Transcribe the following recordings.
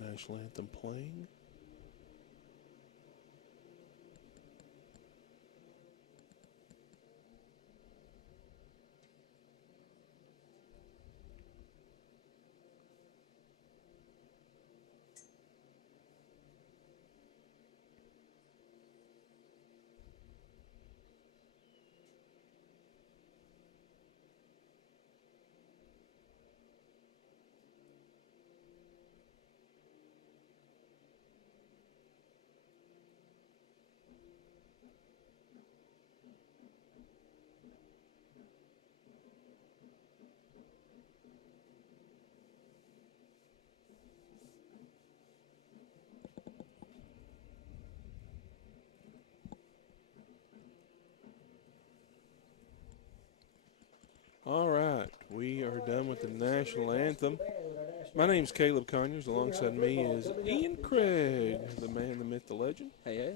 National anthem playing. All right, we are done with the national anthem. My name's Caleb Conyers. Alongside me is Ian Craig, the man, the myth, the legend. Hey, hey.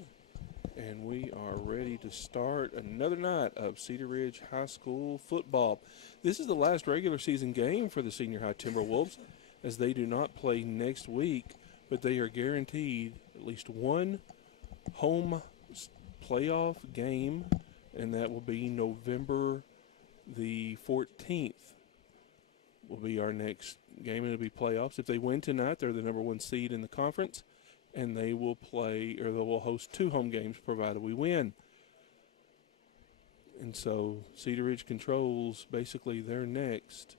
And we are ready to start another night of Cedar Ridge High School football. This is the last regular season game for the Senior High Timberwolves, as they do not play next week, but they are guaranteed at least one home playoff game, and that will be November the 14th will be our next game, and it'll be playoffs. If they win tonight, they're the number one seed in the conference, and they will play, or they will host 2 home games provided we win. And so Cedar Ridge controls basically their next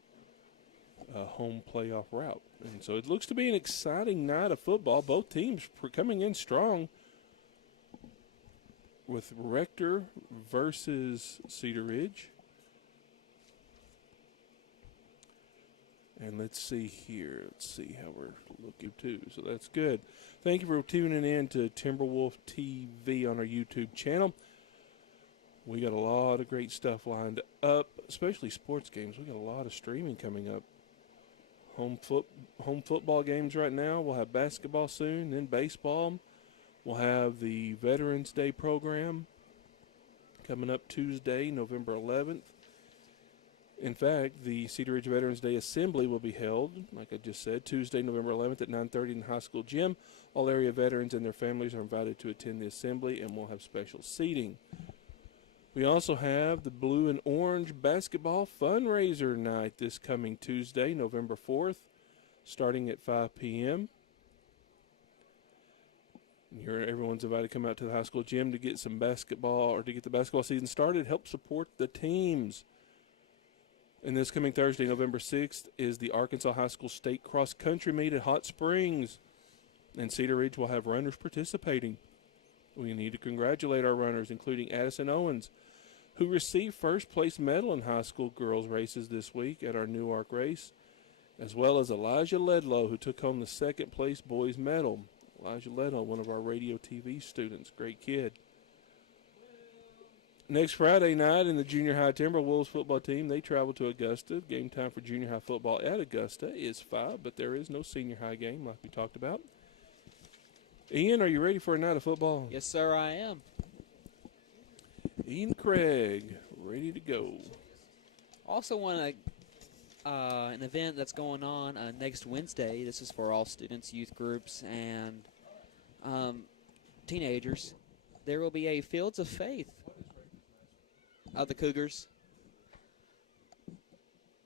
home playoff route. And so it looks to be an exciting night of football. Both teams coming in strong, with Rector versus Cedar Ridge. And let's see here. Let's see how we're looking, too. So that's good. Thank you for tuning in to Timberwolf TV on our YouTube channel. We got a lot of great stuff lined up, especially sports games. We got a lot of streaming coming up. Home football games right now. We'll have basketball soon, then baseball. We'll have the Veterans Day program coming up Tuesday, November 11th. In fact, the Cedar Ridge Veterans Day Assembly will be held, like I just said, Tuesday, November 11th at 9:30 in the high school gym. All area veterans and their families are invited to attend the assembly, and we'll have special seating. We also have the Blue and Orange Basketball Fundraiser Night this coming Tuesday, November 4th, starting at 5 p.m. Everyone's invited to come out to the high school gym to get some basketball, or to get the basketball season started, help support the teams. And this coming Thursday, November 6th, is the Arkansas High School State Cross Country Meet at Hot Springs. And Cedar Ridge will have runners participating. We need to congratulate our runners, including Addison Owens, who received first place medal in high school girls races this week at our Newark race, as well as Elijah Ledlow, who took home the second place boys medal. Elijah Ledlow, one of our radio TV students, great kid. Next Friday night in the junior high Timberwolves football team, they travel to Augusta. Game time for junior high football at Augusta is 5, but there is no senior high game like we talked about. Ian, are you ready for a night of football? Yes, sir, I am. Ian Craig, ready to go. Also want an event that's going on next Wednesday. This is for all students, youth groups, and teenagers. There will be a Fields of Faith of the Cougars.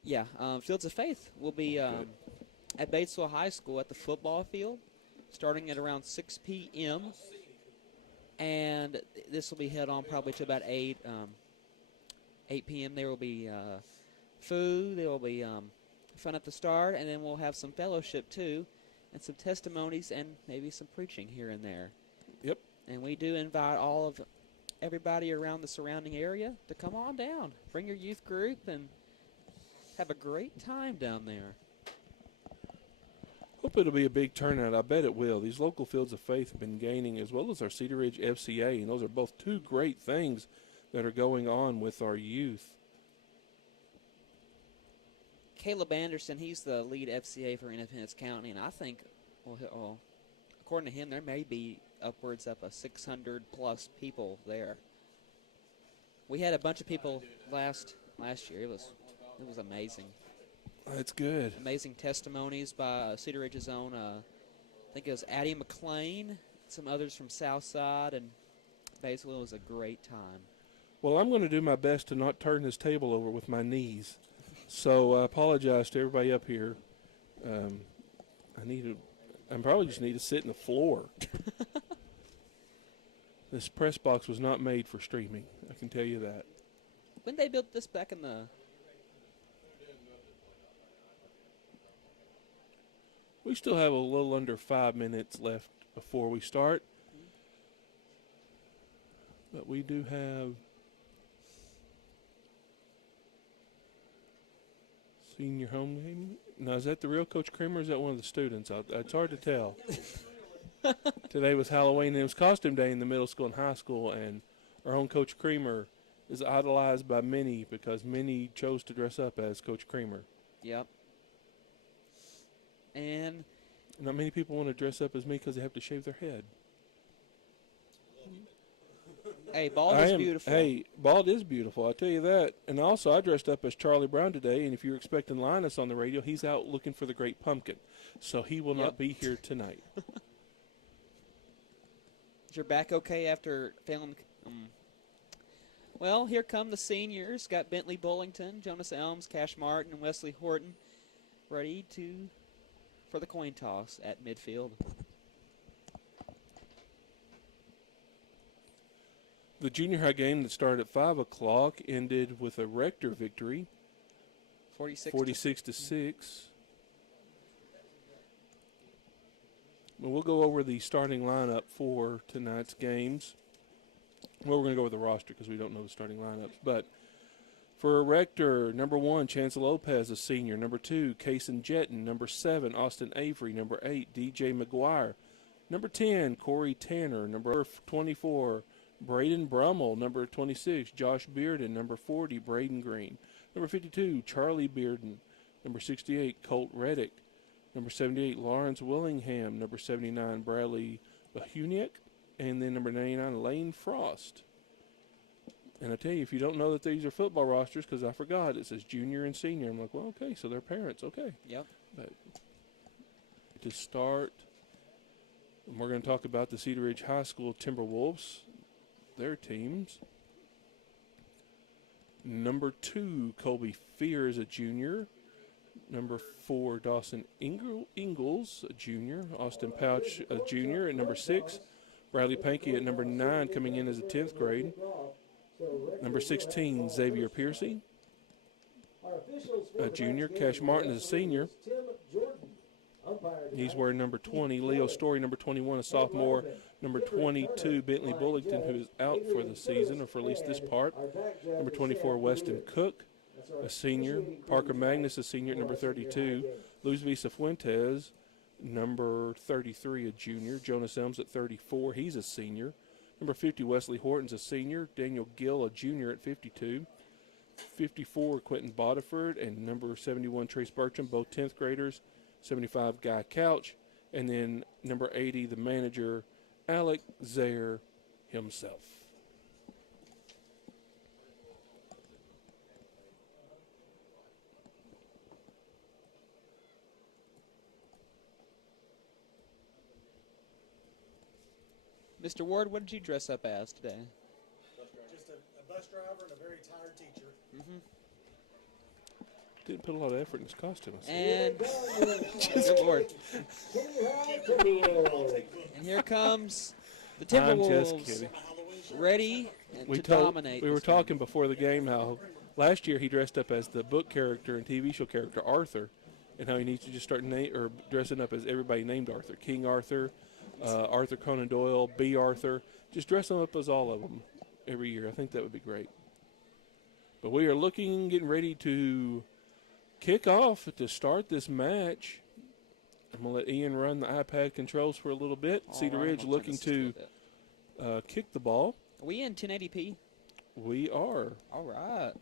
Yeah, Fields of Faith will be at Batesville High School at the football field, starting at around 6 p.m. And this will be held on probably to about 8 p.m. There will be food. There will be fun at the start, and then we'll have some fellowship too, and some testimonies, and maybe some preaching here and there. Yep. And we do invite all of everybody around the surrounding area to come on down. Bring your youth group and have a great time down there. Hope it'll be a big turnout. I bet it will. These local Fields of Faith have been gaining, as well as our Cedar Ridge FCA, and those are both 2 great things that are going on with our youth. Caleb Anderson, he's the lead FCA for Independence County, and I think, well, according to him, there may be upwards of 600-plus people there. We had a bunch of people last year. It was amazing. That's good. Amazing testimonies by Cedar Ridge's own I think it was Addie McLean, some others from Southside, and basically it was a great time. Well, I'm going to do my best to not turn this table over with my knees. So I apologize to everybody up here. I probably just need to sit in the floor. This press box was not made for streaming. I can tell you that. When they built this back in the... We still have a little under 5 minutes left before we start. But we do have senior home game. Now, is that the real Coach Creamer or is that one of the students? It's hard to tell. Today was Halloween, and it was costume day in the middle school and high school, and our own Coach Creamer is idolized by many because many chose to dress up as Coach Creamer. Yep. And not many people want to dress up as me because they have to shave their head. Hey, bald is beautiful. Hey, bald is beautiful, I'll tell you that. And also, I dressed up as Charlie Brown today, and if you're expecting Linus on the radio, he's out looking for the Great Pumpkin. So he will not be here tonight. Is your back okay after failing? Well, here come the seniors. Got Bentley Bullington, Jonas Elms, Cash Martin, and Wesley Horton ready for the coin toss at midfield. The junior high game that started at 5 o'clock ended with a Rector victory, 46 to 6. We'll go over the starting lineup for tonight's games. Well, we're going to go over the roster because we don't know the starting lineups. But for Rector, number 1, Chancellor Lopez, a senior. Number 2, Kason Jetton. Number 7, Austin Avery. Number 8, DJ McGuire. Number 10, Corey Tanner. Number 24, Braden Brummel. Number 26, Josh Bearden. Number 40, Braden Green. Number 52, Charlie Bearden. Number 68, Colt Reddick. Number 78, Lawrence Willingham. Number 79, Bradley Bahuniak. And then number 99, Lane Frost. And I tell you, if you don't know that these are football rosters, because I forgot, it says junior and senior. I'm like, well, okay, so they're parents, okay. Yep. But to start, we're going to talk about the Cedar Ridge High School Timberwolves, their teams. Number 2, Colby Fear is a junior. Number 4, Dawson Ingalls, a junior. Austin Pouch, a junior. At number 6, Bradley Pankey at number 9, coming in as a 10th grade. Number 16, Xavier Piercy, a junior. Cash Martin is a senior. He's wearing number 20. Leo Story, number 21, a sophomore. Number 22, Bentley Bullington, who is out for the season, or for at least this part. Number 24, Weston Cook, a senior. Parker Magnus, a senior at number 32. Luz Visa Fuentes, number 33, a junior. Jonas Elms at 34. He's a senior. Number 50, Wesley Horton's a senior. Daniel Gill, a junior at 52. 54, Quentin Bodiford. And number 71, Trace Bertram, both 10th graders. 75, Guy Couch. And then number 80, the manager, Alec Zaire himself. Mr. Ward, what did you dress up as today? Just a bus driver and a very tired teacher. Mm-hmm. Didn't put a lot of effort in his costume. And good Lord. And here comes the Timberwolves, ready to dominate. We were talking before the game how last year he dressed up as the book character and TV show character Arthur, and how he needs to just start dressing up as everybody named Arthur. King Arthur, Arthur Conan Doyle, B. Arthur. Just dress them up as all of them every year. I think that would be great. But we are getting ready to kick off to start this match. I'm going to let Ian run the iPad controls for a little bit. Cedar Ridge looking to kick the ball. Are we in 1080p? We are. All right.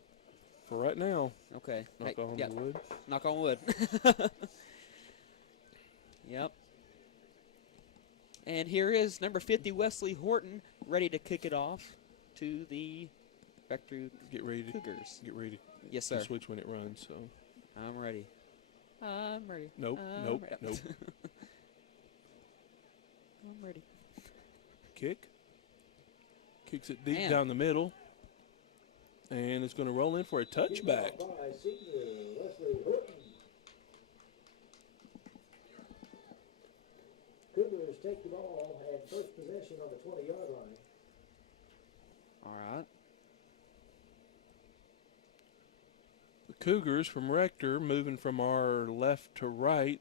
For right now. Okay. Knock on wood. Knock on wood. Yep. And here is number 50, Wesley Horton, ready to kick it off to the Rector Cougars. Get ready. Yes, sir. To switch when it runs. So I'm ready. I'm ready. Nope. I'm Nope. ready. Nope. I'm ready. Kick. Kicks it deep Man. down the middle. And it's going to roll in for a touchback. By senior Wesley Horton. Cougars take the ball at first possession on the 20-yard line. All right. The Cougars from Rector moving from our left to right,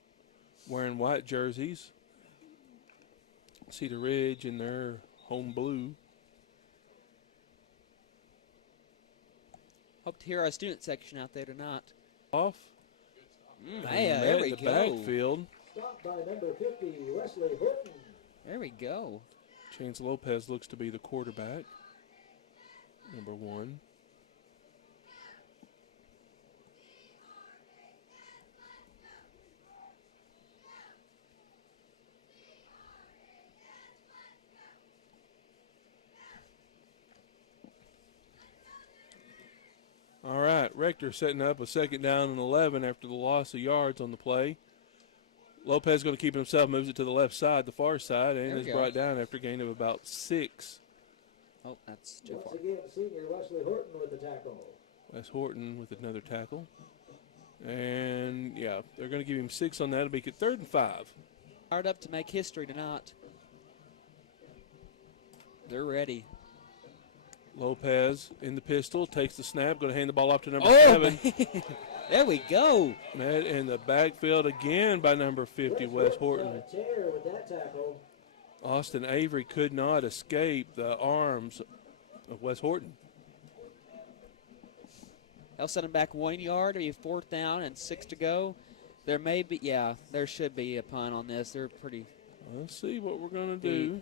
wearing white jerseys. Cedar Ridge in their home blue. Hope to hear our student section out there tonight. Off. Yeah, there we the go. backfield. Stopped by number 50, Wesley Horton. There we go. Chance Lopez looks to be the quarterback. Number 1. All right, Rector setting up a 2nd down and 11 after the loss of yards on the play. Lopez going to keep it himself, moves it to the left side, the far side, and There is we go. brought down after a gain of about 6. Oh, that's too Once far. again, senior Wesley Horton with the tackle. Wes Horton with another tackle. And, yeah, they're going to give him 6 on that. It'll be 3rd and 5. Fired up to make history tonight. They're ready. Lopez in the pistol, takes the snap, going to hand the ball off to number Oh, 7. man. There we go. Met in the backfield again by number 50, Wes Horton. Got a tear with that tackle. Austin Avery could not escape the arms of Wes Horton. They'll send him back 1 yard. It'll be 4th down and 6 to go. There may be, yeah, there should be a punt on this. They're pretty. Let's see what we're going to do.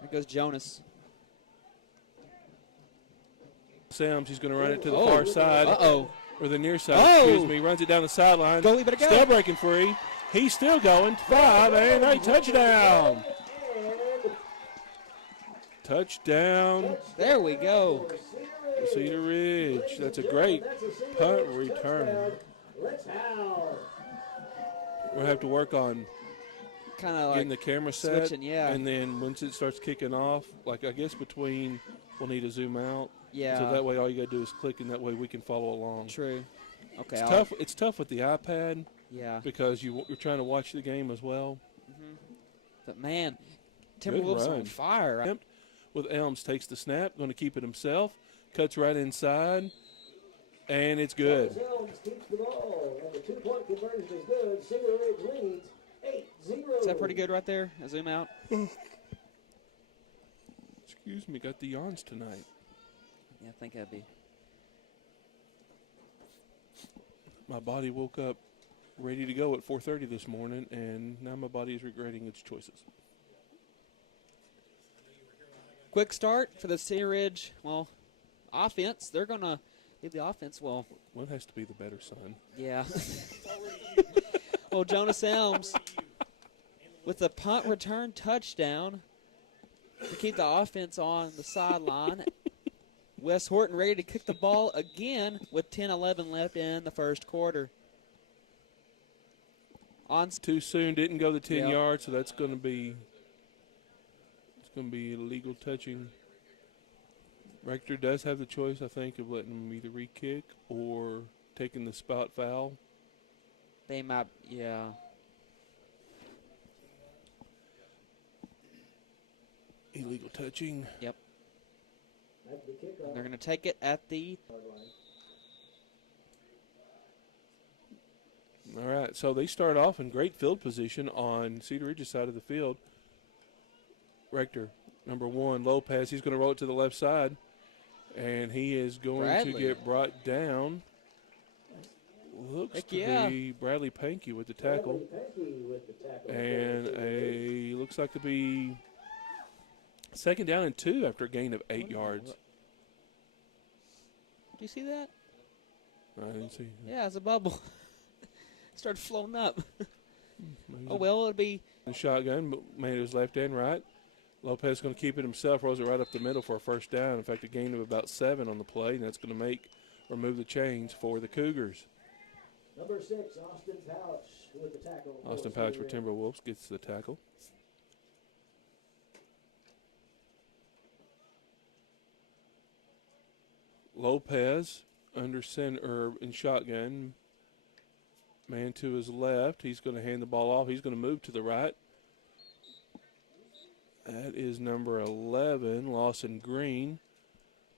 There goes Jonas. Sams, he's going to run it to the Oh. far side. Uh-oh. Or the near side, Oh. excuse me. Runs it down the sideline. Goalie better go. Still breaking free. He's still going. 5 and a touchdown. Touchdown, There we go. Cedar Ridge. That's a great punt return. Let's howl. We'll have to work on Kind of getting like the camera set. switching, yeah. And then once it starts kicking off, like I guess between, we'll need to zoom out. yeah. So that way all you got to do is click, and that way we can follow along. True. Okay. It's tough. It's tough with the iPad Yeah. because you're trying to watch the game as well. But man, Good Timberwolves run. on fire. Attempt with Elms, takes the snap, going to keep it himself, cuts right inside, and it's good. Helms keeps the ball, and the 2-point conversion is good. Cedar Ridge leads 8-0. Is that pretty good right there? I zoom out. Excuse me, got the yawns tonight. Yeah, I think that'd be. My body woke up ready to go at 4:30 this morning, and now my body is regretting its choices. Quick start for the Cedar Ridge, offense. They're going to lead the offense. Well, One has to be the better son. yeah. Well, Jonas Elms with the punt return touchdown to keep the offense on the sideline. Wes Horton ready to kick the ball again with 10-11 left in the first quarter. On Too soon, didn't go the 10 Yep. yards, so that's going to be illegal touching. Rector does have the choice, I think, of letting him either re-kick or taking the spot foul. they might, yeah. Illegal touching. Yep. After the kickoff, They're going to take it at the All right, so they start off in great field position on Cedar Ridge's side of the field. Rector, number 1, Lopez, he's going to roll it to the left side, and he is going Bradley. to get brought down. Looks Heck to yeah. be Bradley Pankey with the tackle, Pankey with the tackle. and looks like to be 2nd down and 2 after a gain of 8 yards. Do you see that? I didn't see. Yeah, it's a bubble. Started floating up. Maybe Oh, well, it'll be the shotgun, but made his left and right. Lopez going to keep it himself, rolls it right up the middle for a 1st down. In fact, a gain of about 7 on the play, and that's going to remove the chains for the Cougars. Number 6, Austin Pouch with the tackle. Austin Pouch for Timberwolves gets the tackle. Lopez under center in shotgun. Man to his left. He's going to hand the ball off. He's going to move to the right. That is number 11, Lawson Green.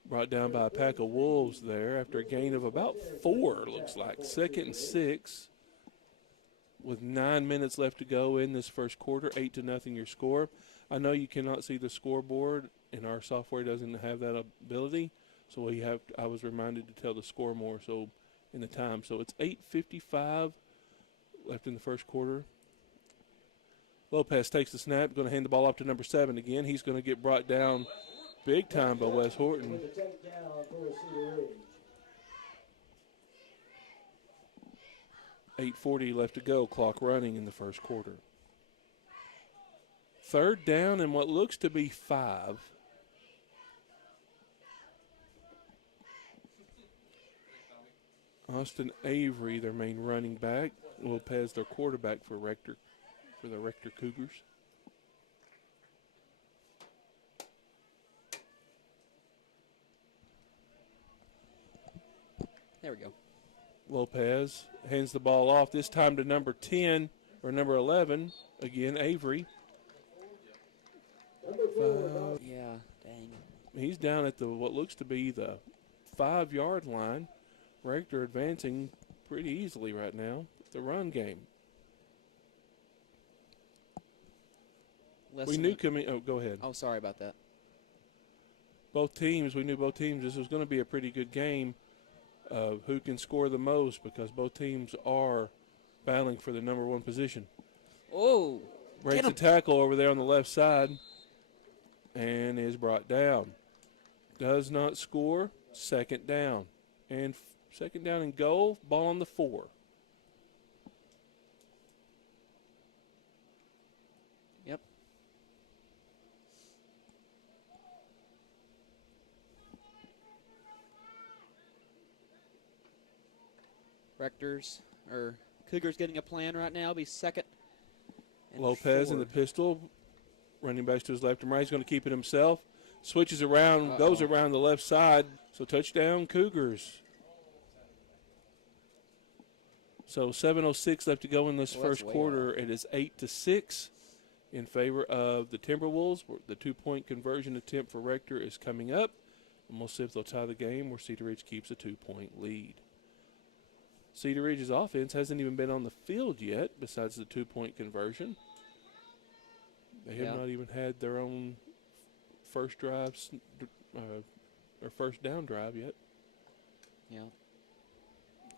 Brought down by a pack of Wolves there after a gain of about 4, looks like. 2nd and 6 with 9 minutes left to go in this first quarter. 8-0 your score. I know you cannot see the scoreboard, and our software doesn't have that ability. So I was reminded to tell the score more in the time. So it's 8:55 left in the first quarter. Lopez takes the snap, going to hand the ball off to number 7 again. He's going to get brought down big time by Wes Horton. 8:40 left to go, clock running in the first quarter. 3rd down and what looks to be 5. Austin Avery, their main running back. Lopez, their quarterback for the Rector Cougars. There we go. Lopez hands the ball off, this time to number 10 or number 11. Again, Avery. Yeah, dang. He's down at what looks to be the 5-yard line. Rector advancing pretty easily right now. The run game. We knew coming. Oh, go ahead. Oh, sorry about that. We knew both teams. This was going to be a pretty good game of who can score the most because both teams are battling for the number 1 position. Oh, breaks a tackle over there on the left side and is brought down. Does not score. 2nd down. And 2nd down and goal. Ball on the 4. Yep. Cougars getting a plan right now. Be 2nd and Lopez 4. in the pistol. Running back to his left and right. He's going to keep it himself. Switches around, goes around the left side. So touchdown Cougars. So 7:06 left to go in this first quarter. It is 8-6 in favor of the Timberwolves. The 2-point conversion attempt for Rector is coming up. And we'll see if they'll tie the game where Cedar Ridge keeps a 2-point lead. Cedar Ridge's offense hasn't even been on the field yet besides the 2-point conversion. They have not even had their own first drive or first down drive yet. Yeah.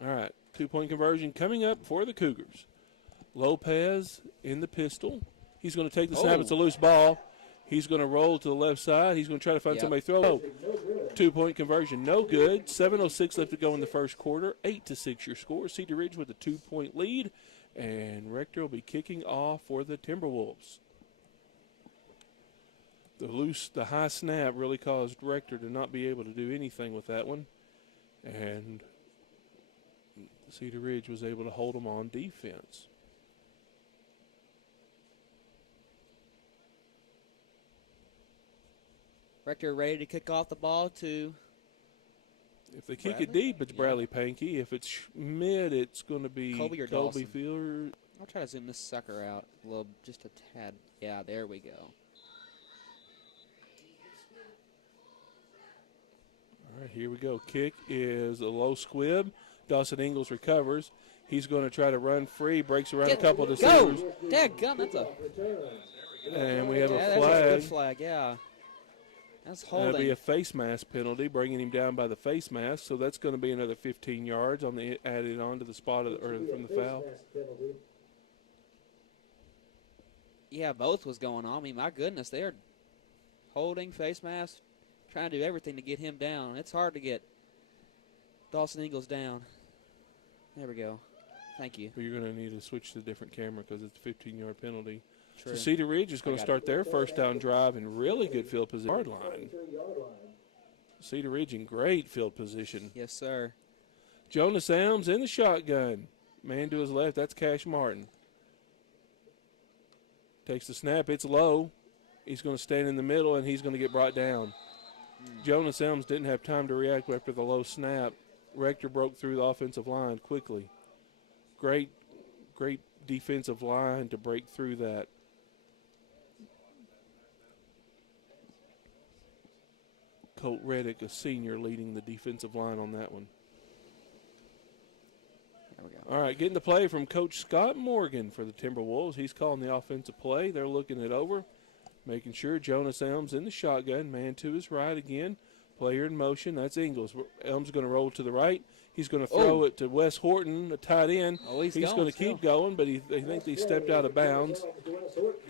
All right, 2-point conversion coming up for the Cougars. Lopez in the pistol. He's going to take the snap. It's a loose ball. He's going to roll to the left side. He's going to try to find somebody to throw. 2-point conversion, no good. 7:06 left to go in the first quarter. 8-6 your score. Cedar Ridge with a 2-point lead. And Rector will be kicking off for the Timberwolves. The high snap really caused Rector to not be able to do anything with that one. And Cedar Ridge was able to hold them on defense. Rector ready to kick off the ball to. If they kick it deep, it's Bradley Pankey. If it's mid, it's going to be Colby Fielder. I'll try to zoom this sucker out just a tad. Yeah, there we go. All right, here we go. Kick is a low squib. Dawson Ingles recovers. He's going to try to run free, breaks around a couple of receivers. Go! Dadgum, that's a. And we have a flag. That's a good flag, yeah. That's holding. That'll be a face mask penalty, bringing him down by the face mask. So that's going to be another 15 yards added on to the spot from the foul. Yeah, both was going on. I mean, my goodness, they're holding, face mask, trying to do everything to get him down. It's hard to get Dawson Ingles down. There we go. Thank you. But you're going to need to switch to a different camera because it's a 15-yard penalty. True. So Cedar Ridge is going to start their first down drive in really good field position. Yard line. Cedar Ridge in great field position. Yes, sir. Jonas Elms in the shotgun. Man to his left, that's Cash Martin. Takes the snap, it's low. He's going to stand in the middle, and he's going to get brought down. Jonas Elms didn't have time to react after the low snap. Rector broke through the offensive line quickly. Great defensive line to break through that. Colt Reddick, a senior, leading the defensive line on that one. There we go. All right, getting the play from Coach Scott Morgan for the Timberwolves. He's calling the offensive play. They're looking it over, making sure Jonas Elms in the shotgun, man to his right again. Player in motion, that's Ingles. Elms going to roll to the right. He's going to throw it to Wes Horton, a tight end. Oh, he's going to keep going, but they think he stepped out of bounds.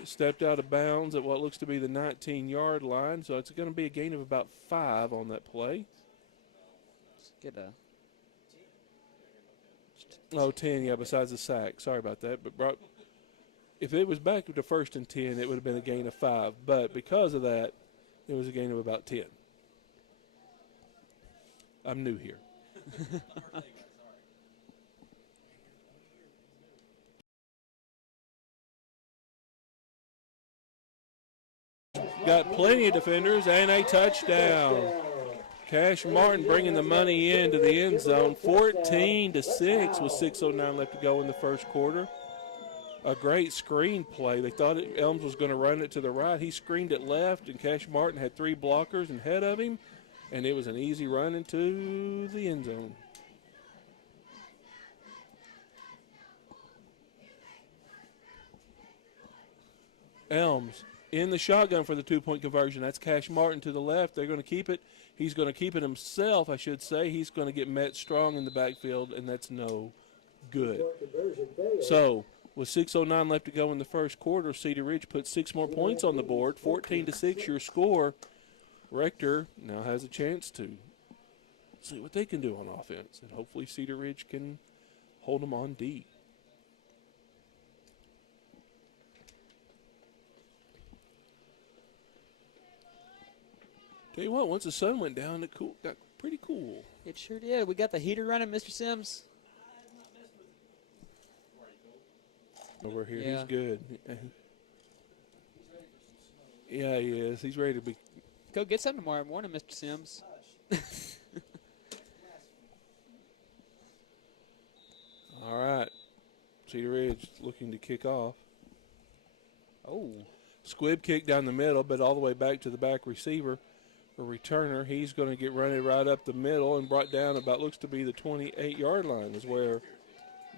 Stepped out of bounds at what looks to be the 19-yard line, so it's going to be a gain of about 5 on that play. Get a 10, yeah, besides the sack. Sorry about that. But if it was back to 1st and 10, it would have been a gain of 5. But because of that, it was a gain of about 10. I'm new here. Got plenty of defenders and a touchdown. Cash Martin bringing the money into the end zone. 14-6 with 6:09 left to go in the first quarter. A great screen play. They thought Elms was going to run it to the right. He screened it left, and Cash Martin had 3 blockers ahead of him, and it was an easy run into the end zone. Elms in the shotgun for the 2-point conversion. That's Cash Martin to the left. They're going to keep it. He's going to keep it himself, I should say. He's going to get met strong in the backfield, and that's no good. So with 6:09 left to go in the first quarter, Cedar Ridge put 6 more points on the board. 14-6 your score. Rector now has a chance to see what they can do on offense, and hopefully Cedar Ridge can hold them on deep. Tell you what, once the sun went down, it got pretty cool. It sure did. We got the heater running, Mr. Sims. Over here, he's good. Yeah, he is. He's ready to be. Go get some tomorrow morning, Mr. Sims. All right. Cedar Ridge looking to kick off. Oh. Squib kick down the middle, but all the way back to the back receiver. A returner, he's going to get running right up the middle and brought down about looks to be the 28-yard line is where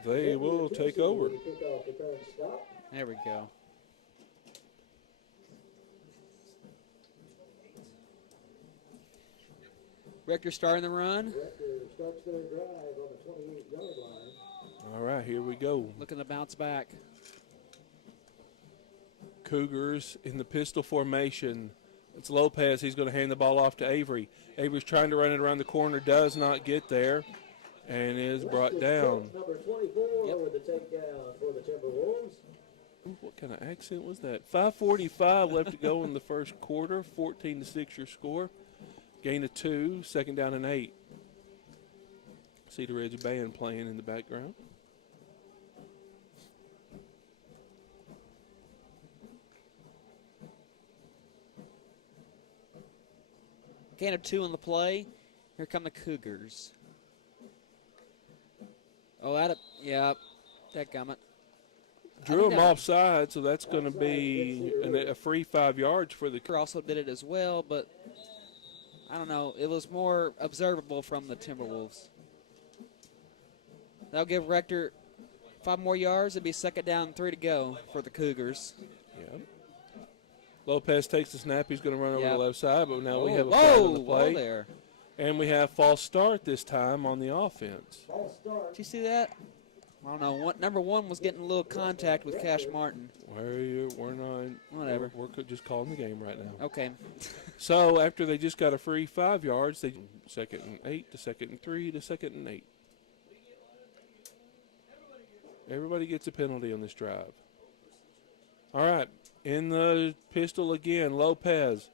they will take over. There we go. Rector starting the run. Rector starts their drive on the 28-yard line. All right, here we go. Looking to bounce back. Cougars in the pistol formation. It's Lopez. He's going to hand the ball off to Avery. Avery's trying to run it around the corner, does not get there, and is brought down. Number 24 with the takedown for the Timberwolves. What kind of accent was that? 5:45 left to go in the first quarter. 14-6 your score. Gain of 2, 2nd down and 8. Cedar Ridge band playing in the background. Gain of 2 on the play. Here come the Cougars. Oh, dadgummit. Drew him offside, so that's going to be a free 5 yards for the. Also did it as well, but I don't know. It was more observable from the Timberwolves. That'll give Rector 5 more yards. It'll be 2nd down, 3 to go for the Cougars. Yeah. Lopez takes the snap. He's going to run over the left side, but now we have a flag on the play. There. And we have false start this time on the offense. False start. Did you see that? I don't know. Number 1 was getting a little contact with Cash Martin. We're not. Whatever. We're just calling the game right now. Okay. So after they just got a free 5 yards, they 2nd and 8 to 2nd and 3 to 2nd and 8. Everybody gets a penalty on this drive. All right. In the pistol again, Lopez.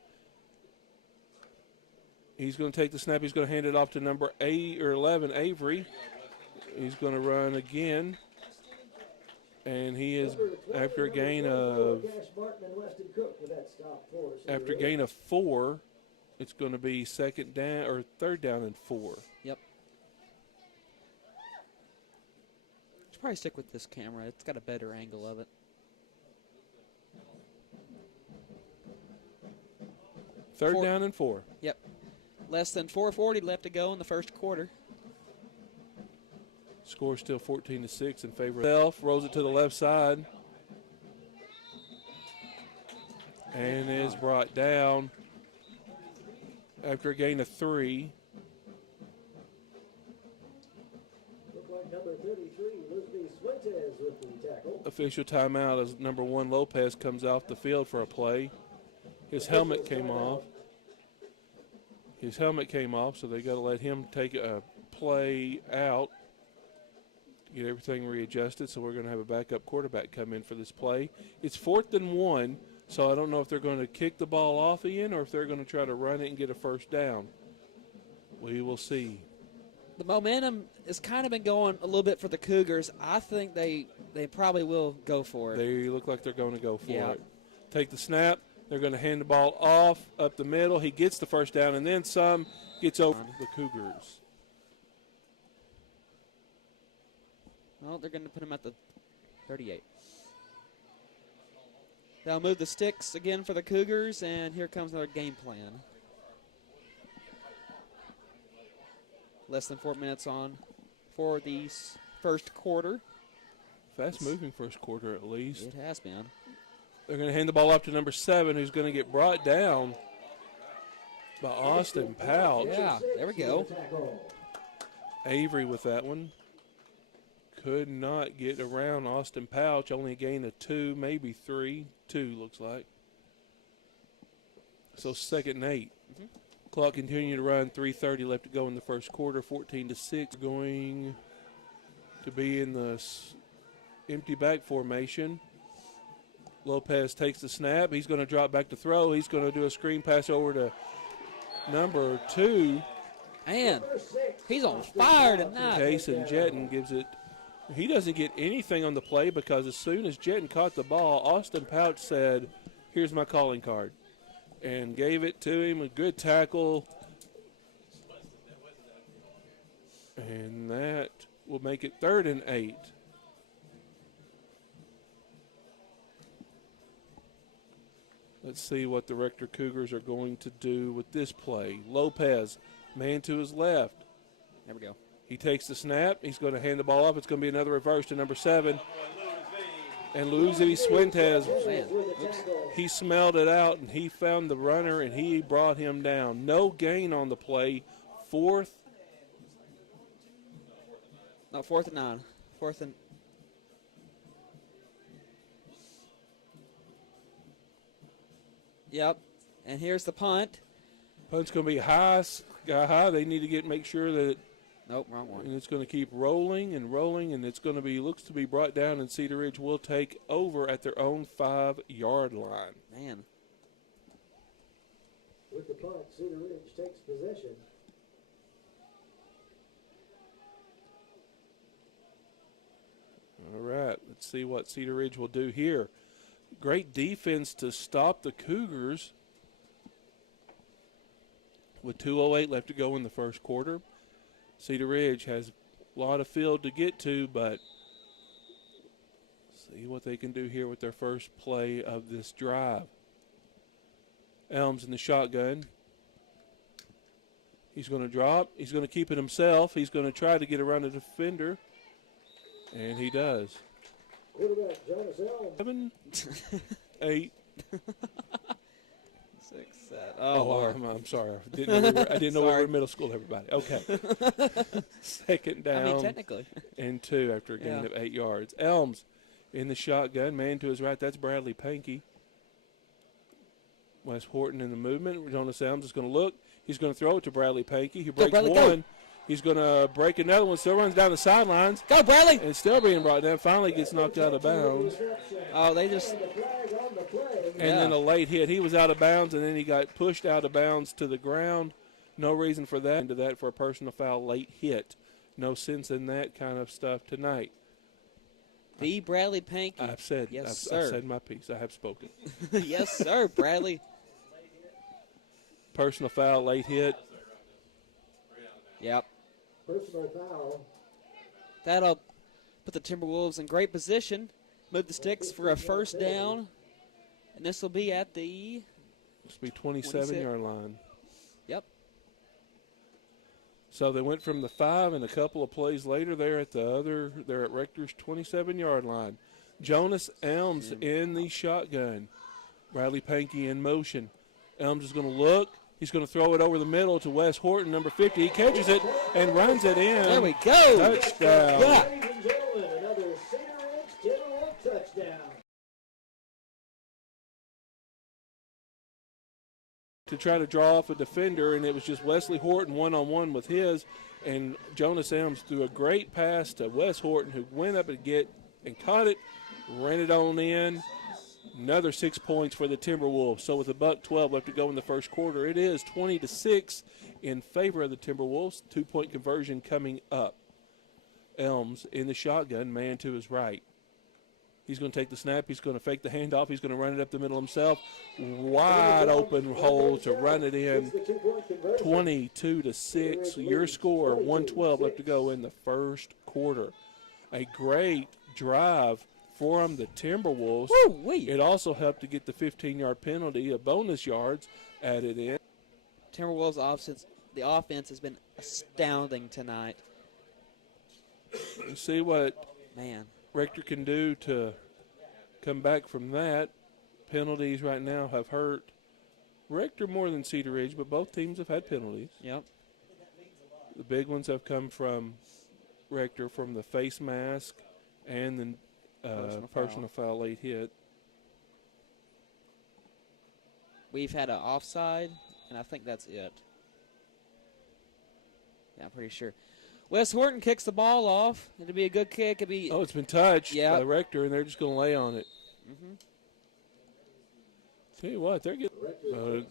He's going to take the snap. He's going to hand it off to number 8 or 11, Avery. He's going to run again. And he is after a gain of 4, It's going to be second down or third down and 4. Yep. Should probably stick with this camera. It's got a better angle of it. Third down and 4. Yep. Less than 4:40 left to go in the first quarter. Score still 14-6 in favor of himself. Rolls it to the left side. And is brought down after a gain of 3. Looked like number 33, Lisby Suentes with the tackle. Official timeout as number 1 Lopez comes off the field for a play. His helmet came off. So they got to let him take a play out, get everything readjusted. So we're going to have a backup quarterback come in for this play. It's 4th and 1, so I don't know if they're going to kick the ball off Ian or if they're going to try to run it and get a first down. We will see. The momentum has kind of been going a little bit for the Cougars. I think they probably will go for it. They look like they're going to go for Yeah. it. Take the snap. They're going to hand the ball off up the middle. He gets the first down, and then some gets over the Cougars. Well, they're going to put him at the 38. They'll move the sticks again for the Cougars, and here comes their game plan. Less than 4 minutes on for the first quarter. Fast-moving first quarter at least. It has been. They're going to hand the ball up to number 7, who's going to get brought down by Austin Pouch. Yeah, there we go. Avery with that one. Could not get around Austin Pouch. Only a gain of 2, maybe 3. 2 looks like. So 2nd and 8. Clock continuing to run. 3:30 left to go in the first quarter. 14-6. Going to be in the empty back formation. Lopez takes the snap. He's going to drop back to throw. He's going to do a screen pass over to number 2. And he's on fire tonight. Kason Jetton gives it. He doesn't get anything on the play because as soon as Jetton caught the ball, Austin Pouch said, "Here's my calling card," and gave it to him. A good tackle. And that will make it 3rd and 8. Let's see what the Rector Cougars are going to do with this play. Lopez, man to his left. There we go. He takes the snap. He's going to hand the ball off. It's going to be another reverse to number 7. And Luis Fuentes, he smelled it out, and he found the runner, and he brought him down. No gain on the play. 4th. No, 4th and 9. 4th and. Yep. And here's the punt. Punt's going to be high. They need to make sure that. Nope, wrong one. And it's going to keep rolling, and it's going to be looks to be brought down, and Cedar Ridge will take over at their own 5-yard line. Man. With the punt, Cedar Ridge takes possession. All right, let's see what Cedar Ridge will do here. Great defense to stop the Cougars. With 2:08 left to go in the first quarter. Cedar Ridge has a lot of field to get to, but see what they can do here with their first play of this drive. Elms in the shotgun. He's going to drop. He's going to keep it himself. He's going to try to get around the defender, and he does. Quarterback Jonas Elm. 7, 8. 6, 7. Oh, I'm sorry. I didn't know we were in middle school, everybody. Okay. 2nd down. I mean, technically. And 2 after a gain of 8 yards. Elms in the shotgun. Man to his right. That's Bradley Pankey. Wes Horton in the movement. Jonas Elms is going to look. He's going to throw it to Bradley Pankey. He breaks Bradley, one. go. He's going to break another one. Still runs down the sidelines. Go, Bradley! And still being brought down. Finally gets knocked out of bounds. Oh, they just. And then a late hit. He was out of bounds, and then he got pushed out of bounds to the ground. No reason for that. Into that for a personal foul late hit. No sense in that kind of stuff tonight. The Bradley Pankey. I've said, yes, I've sir. said my piece. I have spoken. Yes, sir, Bradley. Personal foul, late hit. Yep. Personal foul. That'll put the Timberwolves in great position. Move the sticks for a first down. And this will be at the... This will be 27-yard line. Yep. So they went from the 5, and a couple of plays later they're at Rector's 27-yard line. Jonas Elms in the shotgun. Bradley Pankey in motion. Elms is going to look. He's going to throw it over the middle to Wes Horton, number 50. He catches it and runs it in. There we go. Touchdown. Yeah. Ladies and gentlemen, another Cedar Ridge Timberwolves touchdown. To try to draw off a defender, and it was just Wesley Horton one-on-one with his, and Jonas Elms threw a great pass to Wes Horton, who went up and caught it, ran it on in. Another 6 points for the Timberwolves. So with $1:12 left to go in the first quarter, it is 20-6 in favor of the Timberwolves. 2-point conversion coming up. Elms in the shotgun, man to his right. He's going to take the snap. He's going to fake the handoff. He's going to run it up the middle himself. Wide open hole to run it in. 22-6. Your score, 1:12 left to go in the first quarter. A great drive from the Timberwolves. Woo-wee. It also helped to get the 15-yard penalty, a bonus yards added in. Timberwolves the offense has been astounding tonight. You see what Man. Rector can do to come back from that. Penalties right now have hurt Rector more than Cedar Ridge, but both teams have had penalties. Yep. The big ones have come from Rector, from the face mask and the personal foul late hit. We've had an offside, and I think that's it. Yeah, I'm pretty sure. Wes Horton kicks the ball off. It'll be a good kick. It's been touched by Rector, and they're just going to lay on it. Mm-hmm. Tell you what, they're getting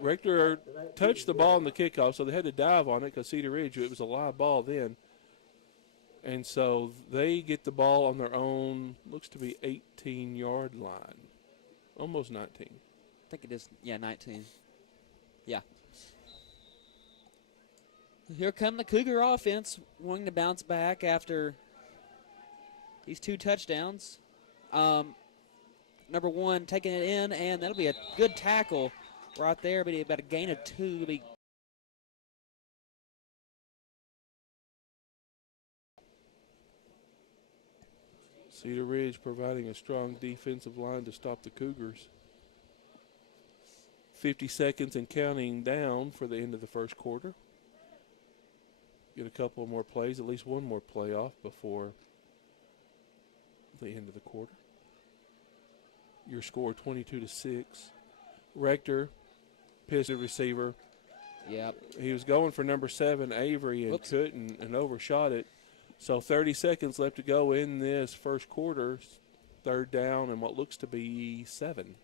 Rector touched the ball in the kickoff, so they had to dive on it because Cedar Ridge, it was a live ball then. And so they get the ball on their own, looks to be 18-yard line, almost 19. I think it is, 19. Yeah. Here come the Cougar offense, wanting to bounce back after these 2 touchdowns. Number 1 taking it in, and that'll be a good tackle right there, but about a gain of 2. It'll be Cedar Ridge providing a strong defensive line to stop the Cougars. 50 seconds and counting down for the end of the first quarter. Get a couple more plays, at least one more play off before the end of the quarter. Your score 22-6. Rector, pissed receiver. Yep. He was going for number 7, Avery, and couldn't, and overshot it. So 30 seconds left to go in this first quarter. Third down and what looks to be 7.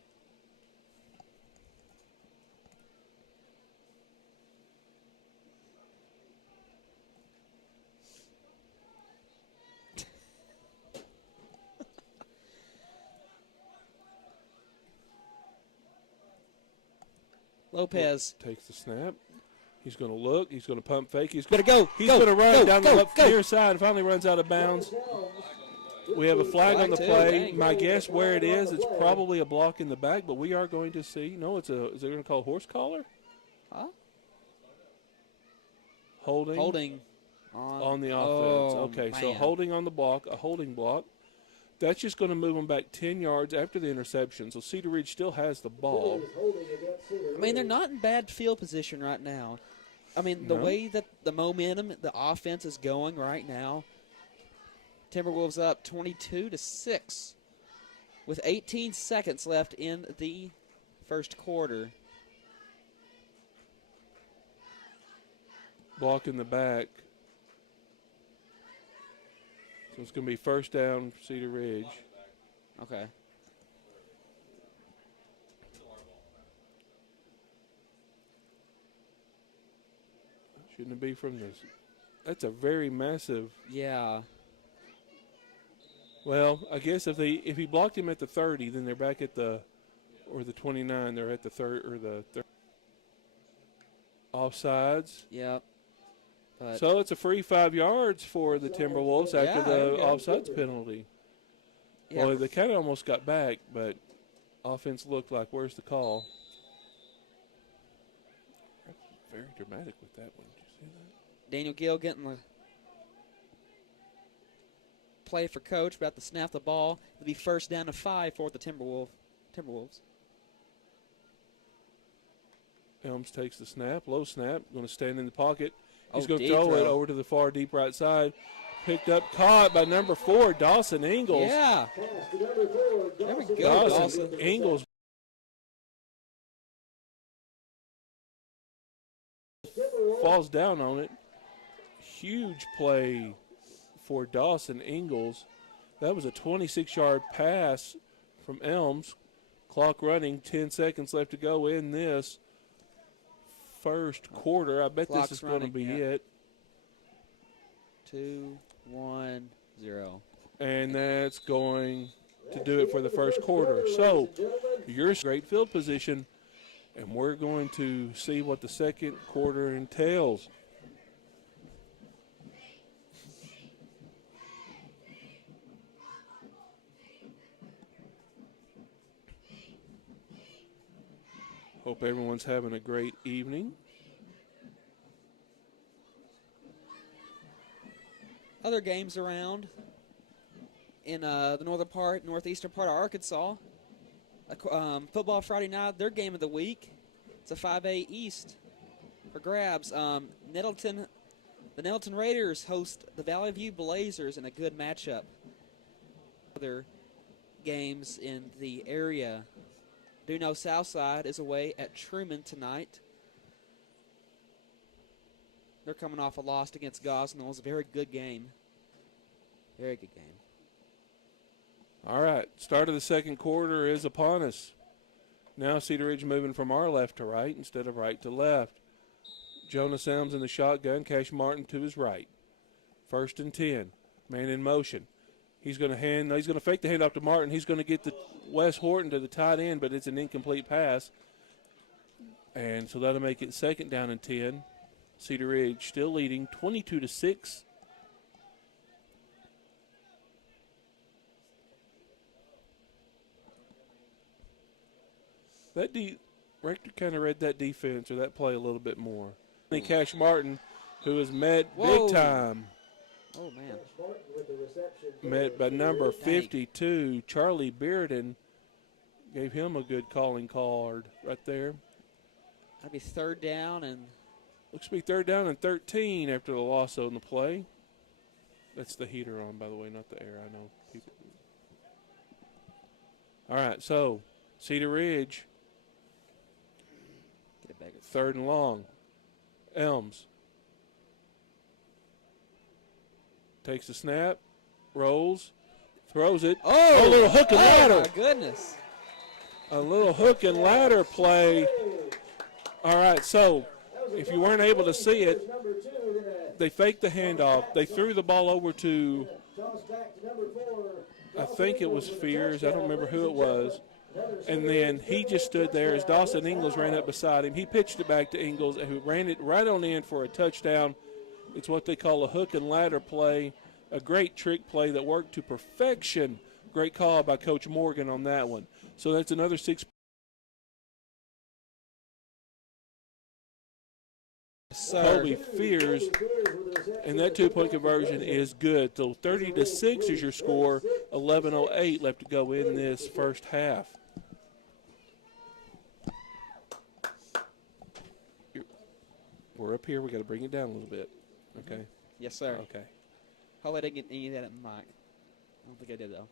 Lopez takes the snap. He's going to look. He's going to pump fake. He's going to go. He's going to run down the near side and finally runs out of bounds. We have a flag on the play. My guess where it is, it's probably a block in the back, but we are going to see. No, is it going to call horse collar? Huh? Holding on the offense. Okay, man. So holding on the block, a holding block. That's just going to move them back 10 yards after the interception. So Cedar Ridge still has the ball. I mean, they're not in bad field position right now. I mean, the way that the momentum, the offense is going right now, Timberwolves up 22-6 with 18 seconds left in the first quarter. Block in the back. So it's going to be first down for Cedar Ridge. Okay. Shouldn't it be from this? That's a very massive. Yeah. Well, I guess if he blocked him at the 30, then they're back at the 29. They're at the third or the. Offsides. Yep. But So it's a free 5 yards for the Timberwolves after Yeah, the there you go. offsides penalty. yeah, Well, they kind of almost got back, but offense looked like, where's the call? Very dramatic with that one. Did you see that? Daniel Gill getting the play for coach, about to snap the ball. It'll be first down to 5 for the Timberwolves. Elms takes the snap, low snap, going to stand in the pocket. He's Oh, going to deep throw it throw. over to the far deep right side. Picked up, caught by number 4, Dawson Ingles. Yeah. Pass to number 4, There we Dawson. go, Dawson Dawson. Ingles Timberwolves falls down on it. Huge play for Dawson Ingles. That was a 26-yard pass from Elms. Clock running, 10 seconds left to go in this first quarter. I bet Clock's this is going to running, be yeah. it. 2, 1, 0. And that's going to do it for the first quarter. So, you're in great field position, and we're going to see what the second quarter entails. Hope everyone's having a great evening. Other games around in the northeastern part of Arkansas. Football Friday night, their game of the week. It's a 5A East for grabs. The Nettleton Raiders host the Valley View Blazers in a good matchup. Other games in the area. Do know Southside is away at Truman tonight. They're coming off a loss against Gosnell. It was a very good game. Very good game. All right, start of the second quarter is upon us. Now Cedar Ridge moving from our left to right instead of right to left. Jonas Elms in the shotgun, Cash Martin to his right. 1st and 10, man in motion. He's going to fake the handoff to Martin. He's going to get the Wes Horton to the tight end, but it's an incomplete pass. And so that'll make it 2nd down and 10. Cedar Ridge still leading 22-6. Rector kind of read that defense or that play a little bit more. Cash Martin, who has met Whoa. big time, Oh, man. Martin with the reception. met by number 52, Charlie Bearden. Gave him a good calling card right there. That'll be 3rd down and Looks to be 3rd down and 13 after the loss on the play. That's the heater on, by the way, not the air. I know people. All right, so Cedar Ridge, get it back. 3rd and long. Elms takes the snap, rolls, throws it. Oh, a little hook and ladder. My goodness. A little hook and ladder play. All right, so if you weren't able to see it, Number 2, then they faked the handoff. They threw the ball over to, toss back to number 4. I think it was Fears. I don't remember who it was. And then he just stood there as Dawson Ingles ran up beside him. He pitched it back to Ingles, who ran it right on in for a touchdown. It's what they call a hook and ladder play, a great trick play that worked to perfection. Great call by Coach Morgan on that one. So that's another 6. Kobe Fears, and that 2-point conversion is good. So 30-6 is your score. 11:08 left to go in this first half. We're up here. We got to bring it down a little bit. Okay. Yes, sir. Okay. Hopefully I didn't get any of that at the mic. I don't think I did, though.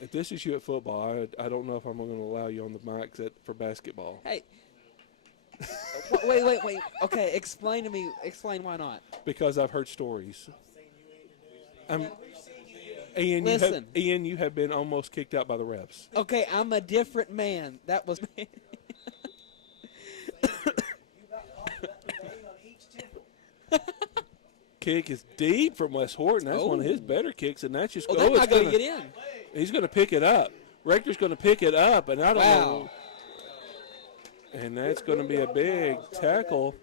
If this is you at football, I don't know if I'm going to allow you on the mics for basketball. Hey. Wait. Okay, explain to me. Explain why not. Because I've heard stories. Ian, Listen. Ian, you have been almost kicked out by the refs. Okay, I'm a different man. That was me. Kick is deep from Wes Horton. That's one of his better kicks, and that's just Oh, that's not going to get in. He's going to pick it up. Rector's going to pick it up, and I don't know. And that's going to be a big tackle.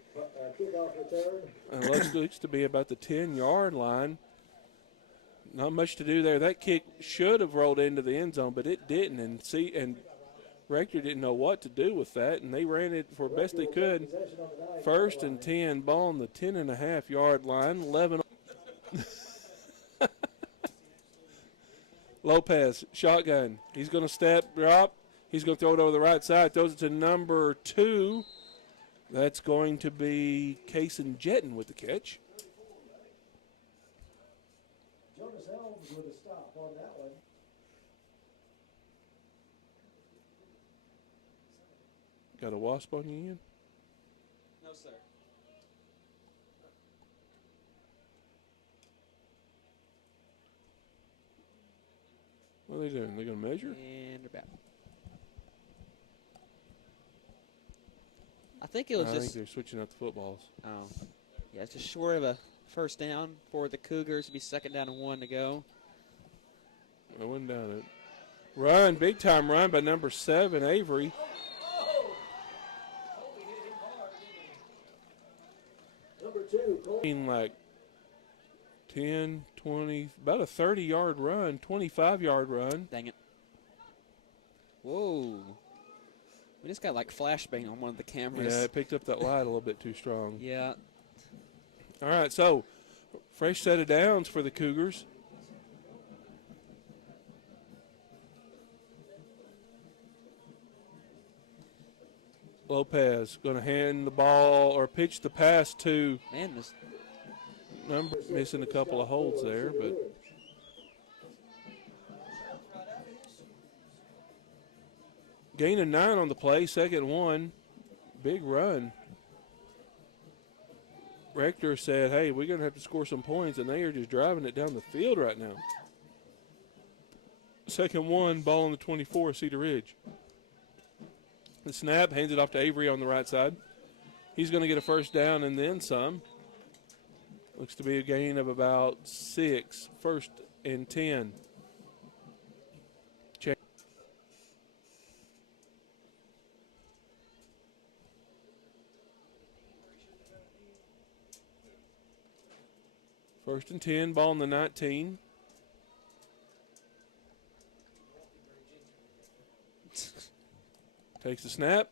Kickoff return. And looks to be about the 10-yard line. Not much to do there. That kick should have rolled into the end zone, but it didn't. And Rector didn't know what to do with that, and they ran it for best they could. 1st and 10, ball on the 10.5-yard line. 11. Lopez, shotgun. He's going to step, drop. He's going to throw it over the right side. Throws it to number 2. That's going to be Kason Jetton with the catch. Jonas Helms with a stop on that one. Got a wasp on you, Ian? No, sir. What are they doing? They're going to measure? And they're back. I think it was I just. think they're switching out the footballs. Oh, yeah, it's just short of a first down for the Cougars. It'll be 2nd down and 1 to go. I went down it. Run, big time run by number 7, Avery. Number 2, Cole. Like 10, 20, about a 30-yard run, 25-yard run. Dang it. Whoa. We just got like flashbang on one of the cameras. Yeah, it picked up that light a little bit too strong. Yeah. All right, so fresh set of downs for the Cougars. Lopez going to hand the ball or pitch the pass to Man, this number, missing a couple of holds there, but gain of 9 on the play, 2nd 1, big run. Rector said, hey, we're going to have to score some points, and they are just driving it down the field right now. 2nd 1, ball on the 24, Cedar Ridge. The snap, hands it off to Avery on the right side. He's going to get a first down and then some. Looks to be a gain of about 6, 1st and 10. Check. 1st and 10, ball on the 19. Takes the snap.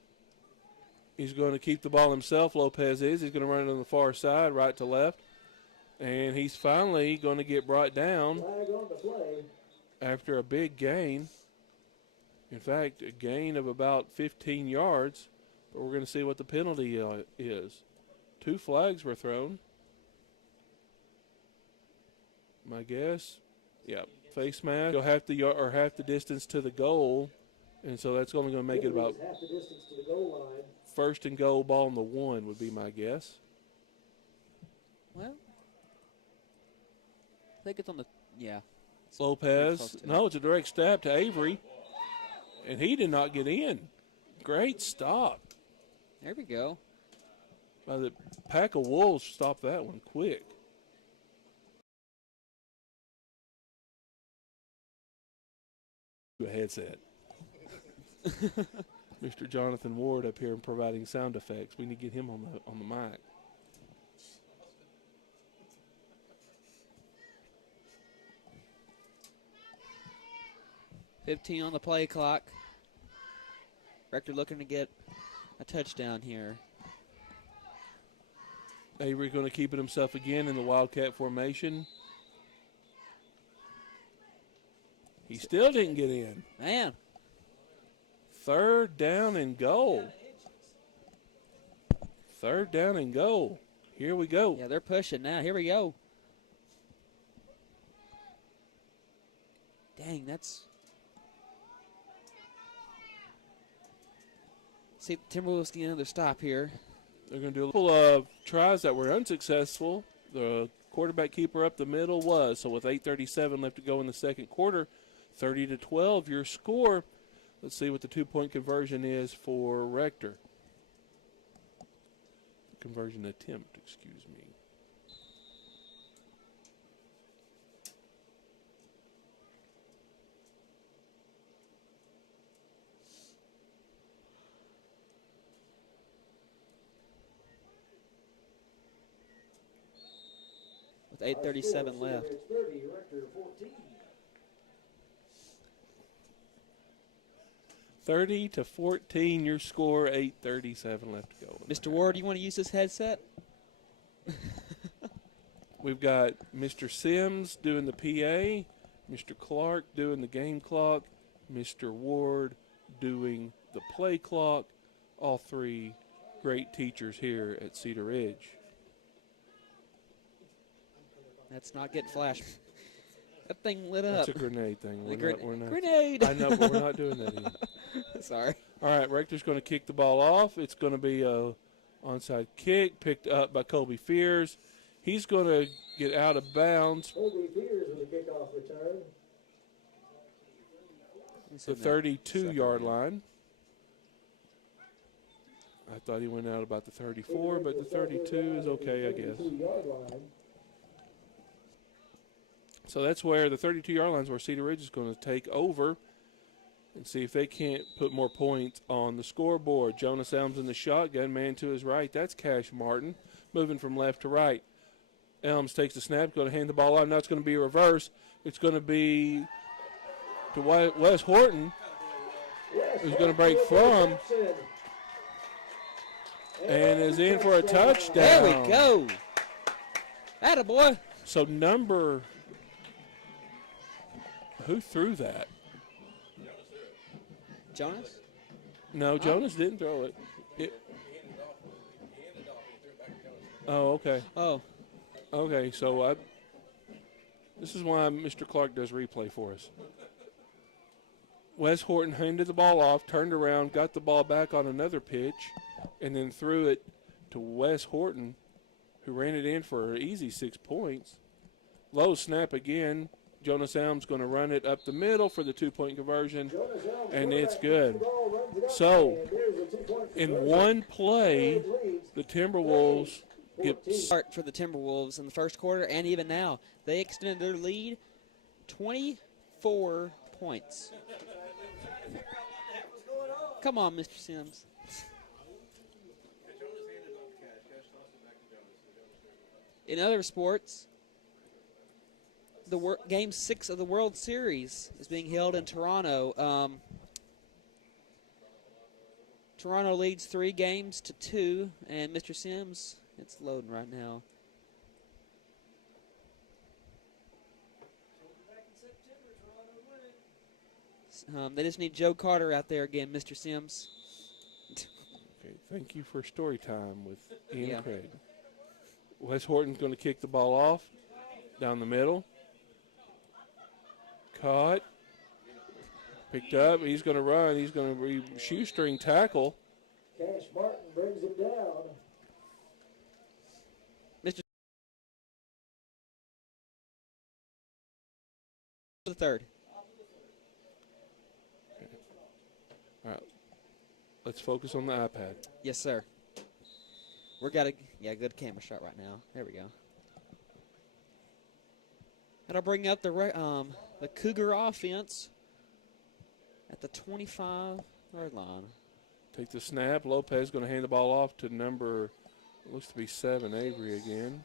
He's going to keep the ball himself, Lopez is. He's going to run it on the far side, right to left. And he's finally going to get brought down Flag on the play. after a big gain. In fact, a gain of about 15 yards. But we're going to see what the penalty is. 2 flags were thrown. My guess, yeah, face mask. You'll have or half the distance to the goal. And so that's only going to make it about Half the distance to the goal line. 1st and goal, ball on the 1 would be my guess. well, I think it's on the It's Lopez, close to no, it's a direct stab to Avery, and he did not get in. Great stop There we go. by the pack of wolves. Stopped that one quick. A headset. Mr. Jonathan Ward up here and providing sound effects. We need to get him on the mic. $15 on the play clock. Rector looking to get a touchdown here. Avery going to keep it himself again in the Wildcat formation. He still didn't get in. Man, 3rd down and goal. 3rd down and goal. Here we go. yeah, they're pushing now. Here we go. Dang, that's... See, Timberwolves getting another stop here. They're going to do a couple of tries that were unsuccessful. The quarterback keeper up the middle was. So with 8:37 left to go in the 2nd quarter, 30-12 your score. Let's see what the 2-point conversion is for Rector. Conversion attempt, excuse me. with 8:37 left. Cedar Ridge 30, Rector 14. 30-14, your score. 8:37 left to go. Mr. Ward, you want to use this headset? We've got Mr. Sims doing the PA, Mr. Clark doing the game clock, Mr. Ward doing the play clock. All three great teachers here at Cedar Ridge. That's not getting flash. That thing lit up. That's a grenade thing. We're not, grenade. I know, but we're not doing that here. Sorry. All right, Rector's going to kick the ball off. It's going to be a onside kick picked up by Colby Fears. He's going to get out of bounds. Colby Fears with a kickoff return. The 32-yard line. I thought he went out about the 34, but the 32 is okay, I guess. So that's where the 32-yard line is where Cedar Ridge is going to take over and see if they can't put more points on the scoreboard. Jonas Elms in the shotgun, man to his right. That's Cash Martin moving from left to right. Elms takes the snap, going to hand the ball out. Now it's going to be a reverse. It's going to be to Wes Horton, who's going to break from and is in for a touchdown. There we go. Attaboy. So who threw that? Jonas? No, Jonas didn't throw it. Oh, okay. Oh. Okay, so this is why Mr. Clark does replay for us. Wes Horton handed the ball off, turned around, got the ball back on another pitch, and then threw it to Wes Horton, who ran it in for an easy 6 points. Low snap again. Jonas Elms going to run it up the middle for the 2-point conversion, and it's good. So, in one play, the Timberwolves get Start for the Timberwolves in the first quarter, and even now, they extended their lead 24 points. Come on, Mr. Sims. In other sports, Game 6 of the World Series is being held in Toronto. Toronto leads 3-2, and Mr. Sims, it's loading right now. They just need Joe Carter out there again, Mr. Sims. Okay, thank you for story time with Ian Craig. Wes Horton's going to kick the ball off down the middle. Caught. Picked up. He's going to run. He's going to shoestring tackle. Cash Martin brings it down. Mr. The third. All right. Let's focus on the iPad. Yes, sir. We got a good camera shot right now. There we go. That'll bring up the Cougar offense at the 25-yard line. Take the snap. Lopez going to hand the ball off to number, looks to be 7, Avery again.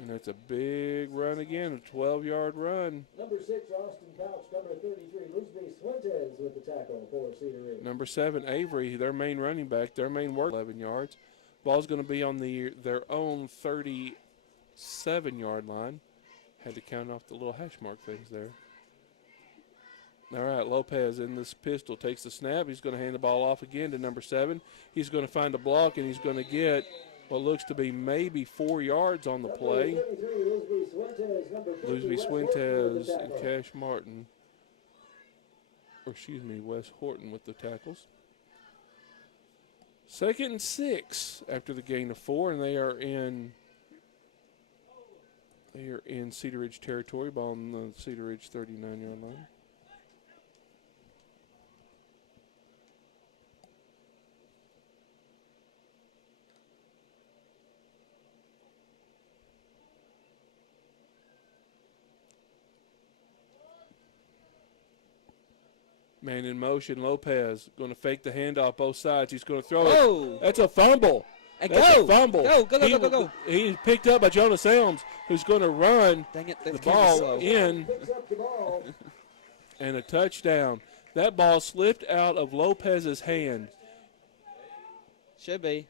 And that's a big run again, a 12-yard run. Number 6, Austin Couch. Number 33, Luzby Fuentes with the tackle for Cedar Ridge. Number 7, Avery, their main running back, their main work, 11 yards. Ball's going to be on their own 37-yard line. Had to count off the little hash mark things there. All right, Lopez in this pistol takes the snap. He's going to hand the ball off again to number 7. He's going to find a block, and he's going to get what looks to be maybe 4 yards on the play. Luzby Fuentes and Cash Martin. Or excuse me, Wes Horton with the tackles. 2nd and 6 after the gain of 4, and they are in Cedar Ridge territory, ball on the Cedar Ridge 39-yard line. Man in motion, Lopez going to fake the handoff both sides. He's going to throw it. That's a fumble. And That's go! a fumble. Go. He's picked up by Jonas Elms, who's going to run Dang it, the ball in Picks up the ball. and a touchdown. That ball slipped out of Lopez's hand. Should be.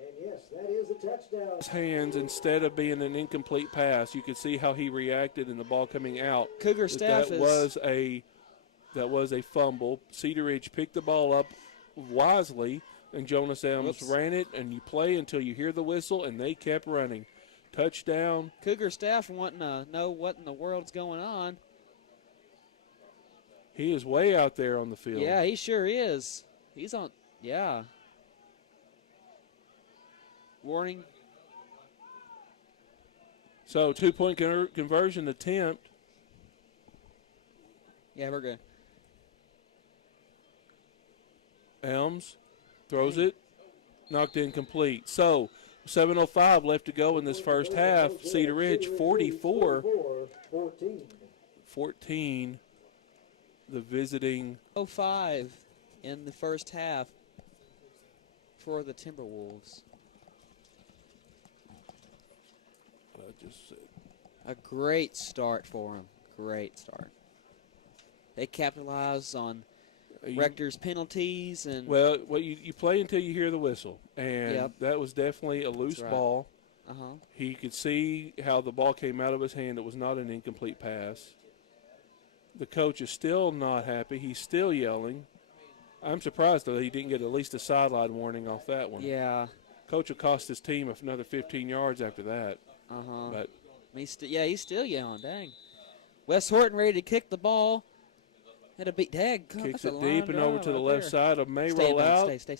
And yes, that is a touchdown. His hands instead of being an incomplete pass. You could see how he reacted in the ball coming out. Cougar staff that is. was a fumble. Cedar Ridge picked the ball up wisely, and Jonas Elms ran it, and you play until you hear the whistle, and they kept running. Touchdown. Cougar staff wanting to know what in the world's going on. He is way out there on the field. Yeah, he sure is. He's on. Yeah. Warning. So 2-point conversion attempt. Yeah, we're good. Elms throws it, knocked incomplete. So 7:05 left to go in this first half. Cedar Ridge 44, 14. The visiting 05 in the first half for the Timberwolves. I just said. A great start for them. Great start. They capitalized on Rector's penalties and. Well, you play until you hear the whistle, and that was definitely a loose ball. He could see how the ball came out of his hand. It was not an incomplete pass. The coach is still not happy. He's still yelling. I'm surprised, though, he didn't get at least a sideline warning off that one. Yeah. Coach will cost his team another 15 yards after that. But he's still yelling. Dang. Wes Horton ready to kick the ball. Had a beat. Dang. Kicks it deep and over to the left side. It may roll out. Stay.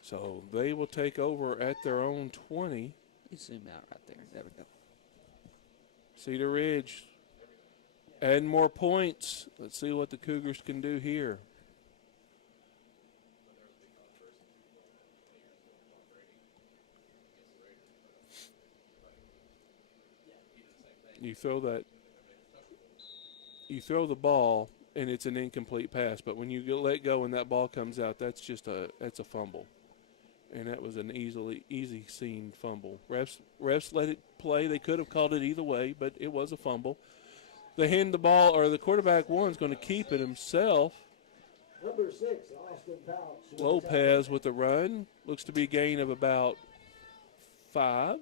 So they will take over at their own 20. You zoom out right there. There we go. Cedar Ridge adding more points. Let's see what the Cougars can do here. You throw the ball, and it's an incomplete pass. But when you let go and that ball comes out, that's a fumble. And that was an easy seen fumble. Refs let it play. They could have called it either way, but it was a fumble. They hand the ball, or the quarterback one's going to keep it himself. Number 6, Austin Pouch. Lopez with the run. Looks to be a gain of about 5.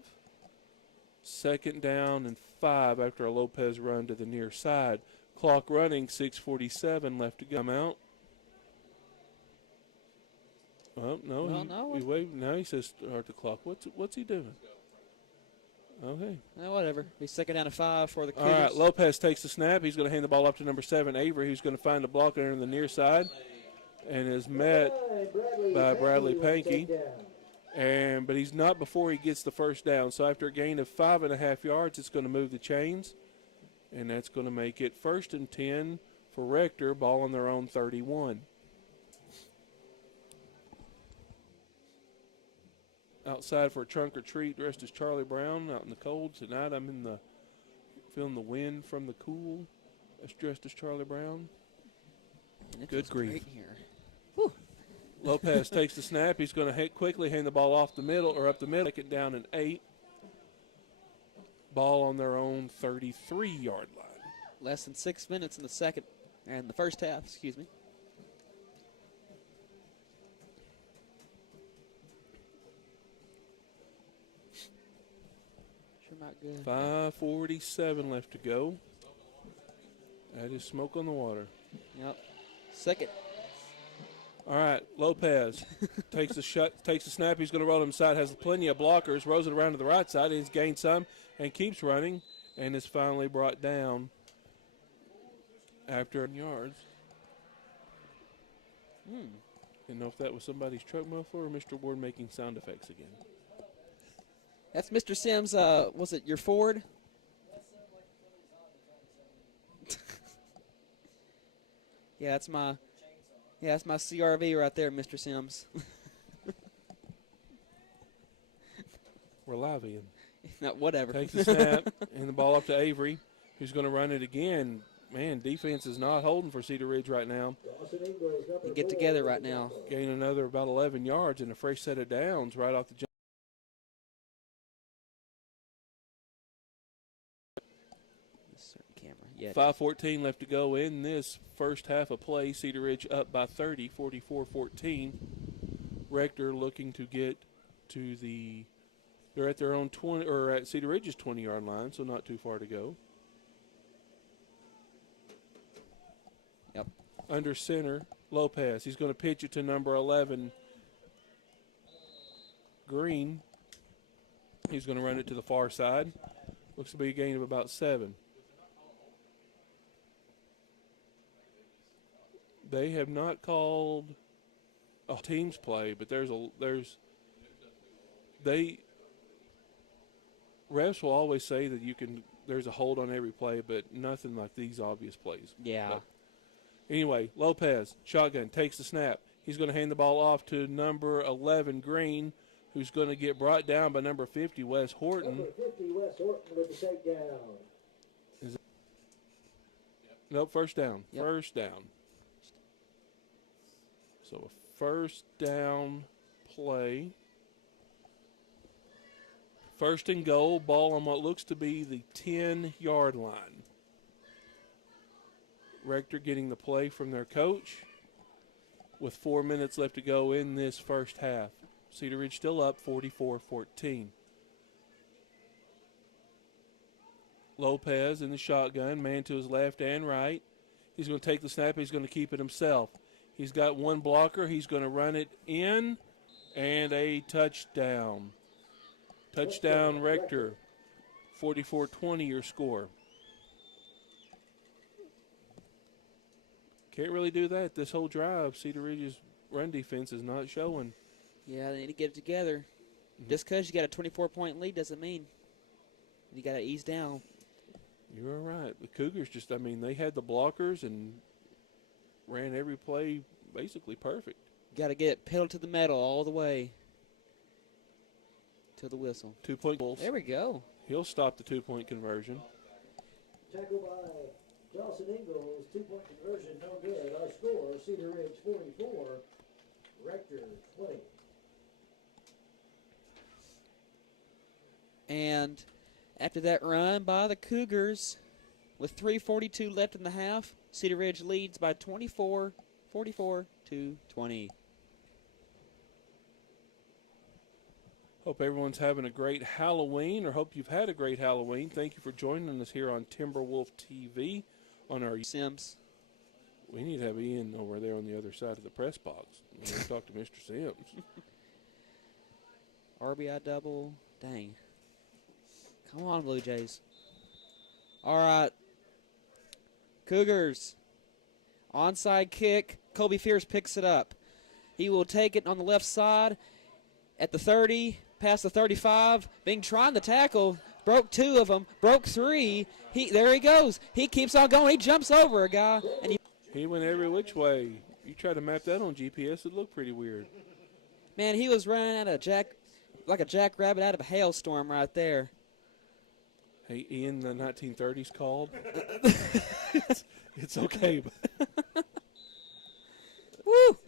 Second down and 5 after a Lopez run to the near side. Clock running, 6:47 left to come out. Oh, no. Now he says start the clock. What's he doing? Okay. Whatever. He's second down to 5 for the Cougars. All right, Lopez takes the snap. He's going to hand the ball up to number 7, Avery, who's going to find a blocker on the near side and is met by Bradley Pankey. But he's not before he gets the first down. So after a gain of 5.5 yards, it's going to move the chains, and that's going to make it 1st and 10 for Rector, ball on their own 31. Outside for a trunk or treat, dressed as Charlie Brown out in the cold. Tonight I'm feeling the wind from the cool. That's dressed as Charlie Brown. Good grief. Lopez takes the snap. He's going to quickly hand the ball off the middle or up the middle. Take it down in 8. Ball on their own 33-yard line. Less than 6 minutes in the first half, excuse me. Sure not good. 5:47 left to go. That is smoke on the water. Yep. Second. All right, Lopez takes the snap. He's going to roll inside. Has plenty of blockers. Rolls it around to the right side. He's gained some and keeps running, and is finally brought down after yards. Didn't know if that was somebody's truck muffler or Mr. Ward making sound effects again. That's Mr. Sims. Was it your Ford? Yeah, that's my CRV right there, Mr. Sims. We're live in. Whatever. Takes the snap and the ball up to Avery, who's going to run it again. man, defense is not holding for Cedar Ridge right now. They get together right now. Gain another about 11 yards and a fresh set of downs right off the jump. Certain camera. Yeah. 5:14 left to go in this first half of play. Cedar Ridge up by 30, 44-14. Rector looking to get to the. They're at their own 20, or at Cedar Ridge's 20-yard line, so not too far to go. Yep. Under center, Lopez. He's going to pitch it to number 11, Green. He's going to run it to the far side. Looks to be a gain of about 7. They have not called a teams play, but refs will always say that there's a hold on every play, but nothing like these obvious plays. Yeah. But anyway, Lopez, shotgun, takes the snap. He's going to hand the ball off to number 11, Green, who's going to get brought down by number 50, Wes Horton. Number 50, Wes Horton with the takedown. Nope, first down. Yep. First down. So a first down play. First and goal, ball on what looks to be the 10-yard line. Rector getting the play from their coach with 4 minutes left to go in this first half. Cedar Ridge still up 44-14. Lopez in the shotgun, man to his left and right. He's going to take the snap. He's going to keep it himself. He's got one blocker. He's going to run it in, and a touchdown. Touchdown, Rector. 44-20 your score. Can't really do that this whole drive. Cedar Ridge's run defense is not showing. Yeah, they need to get it together. Just because you got a 24-point lead doesn't mean you got to ease down. You're right. The Cougars they had the blockers and ran every play basically perfect. Got to get pedal to the metal all the way to the whistle. 2-point goals. There we go. He'll stop the 2-point conversion. Tackle by Johnson Ingalls, 2-point conversion, no good. Our score, Cedar Ridge 44, Rector 20. And after that run by the Cougars, with 3:42 left in the half, Cedar Ridge leads by 44-20. Hope everyone's having a great Halloween, or hope you've had a great Halloween. Thank you for joining us here on Timberwolf TV on our Sims. We need to have Ian over there on the other side of the press box. We need to talk to Mr. Sims. RBI double. Dang. Come on, Blue Jays. All right. Cougars. Onside kick. Colby Fierce picks it up. He will take it on the left side at the 30, past the 35. Bing trying to tackle. Broke 2 of them. Broke 3. There he goes. He keeps on going. He jumps over a guy. And he went every which way. You try to map that on GPS, it looked pretty weird. Man, he was running like a jackrabbit out of a hailstorm right there. Hey, Ian, the 1930s called. It's okay. Woo!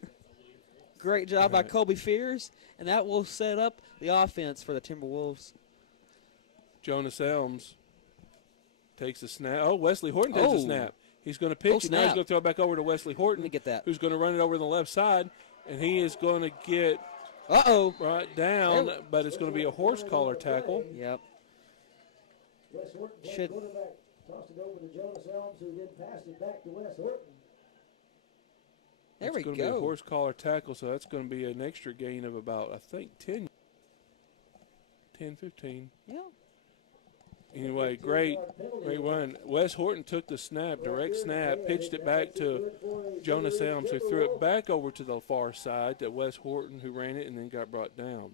Great job by Colby Fierce, and that will set up the offense for the Timberwolves. Jonas Elms takes a snap. Oh, Wesley Horton takes a snap. He's going to pitch it. Now he's going to throw it back over to Wesley Horton. Let me get that. Who's going to run it over the left side, and he is going to get right down, but it's going to be a horse collar tackle. Yep. Wes Horton quarterback tossed it over to Jonas Elms, who then passed it back to Wes Horton. There we go. It's going to be a horse collar tackle, so that's going to be an extra gain of about, I think, 10, 15. Yeah. Anyway, great run. Wes Horton took the snap, direct snap, pitched it back to Jonas Elms, who threw it back over to the far side to Wes Horton, who ran it and then got brought down.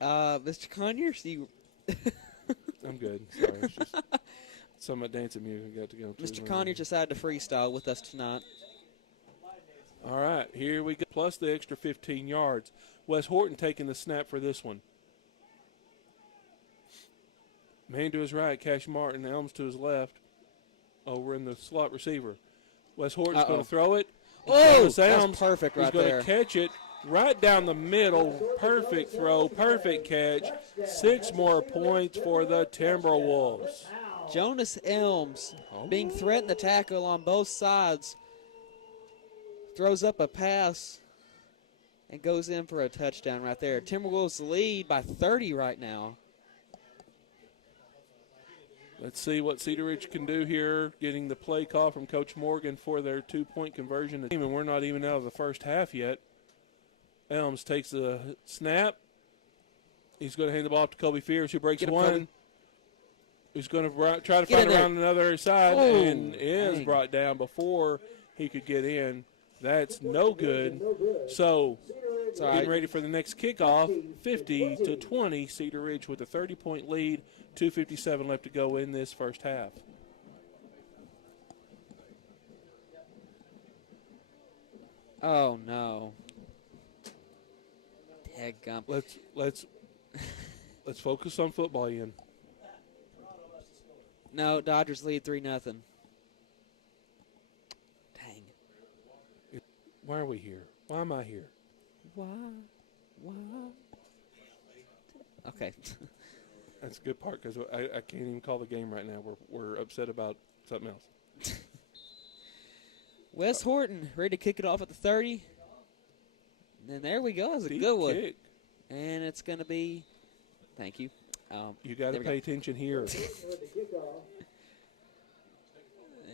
Mr. Conyers, I'm good. Sorry. It's just some of my dancing music got to go to. Mr. Conyers decided to freestyle with us tonight. All right, here we go. Plus the extra 15 yards. Wes Horton taking the snap for this one. Man to his right, Cash Martin. Elms to his left. Over in the slot receiver. Wes Horton's going to throw it. Oh, Elms that's perfect right going there. to catch it right down the middle. Perfect throw, perfect catch. 6 more points for the Timberwolves. Jonas Elms being threatened to tackle on both sides. Throws up a pass and goes in for a touchdown right there. Timberwolves lead by 30 right now. Let's see what Cedar Ridge can do here, getting the play call from Coach Morgan for their 2-point conversion. And we're not even out of the first half yet. Elms takes the snap. He's going to hand the ball to Kobe Fierce, who breaks one. Kobe. He's going to try to find around another side and is brought down before he could get in. That's no good. So getting ready for the next kickoff, 50-20, Cedar Ridge with a 30-point lead, 2:57 left to go in this first half. Oh no! Dadgum. Let's focus on football, Ian. No, Dodgers lead 3-0. Dang. Why are we here? Why am I here? Why? Okay. That's a good part because I can't even call the game right now. We're upset about something else. Wes Horton ready to kick it off at the 30. And there we go. That's a good one. Kick. And it's going to be, thank you. You got to pay attention here.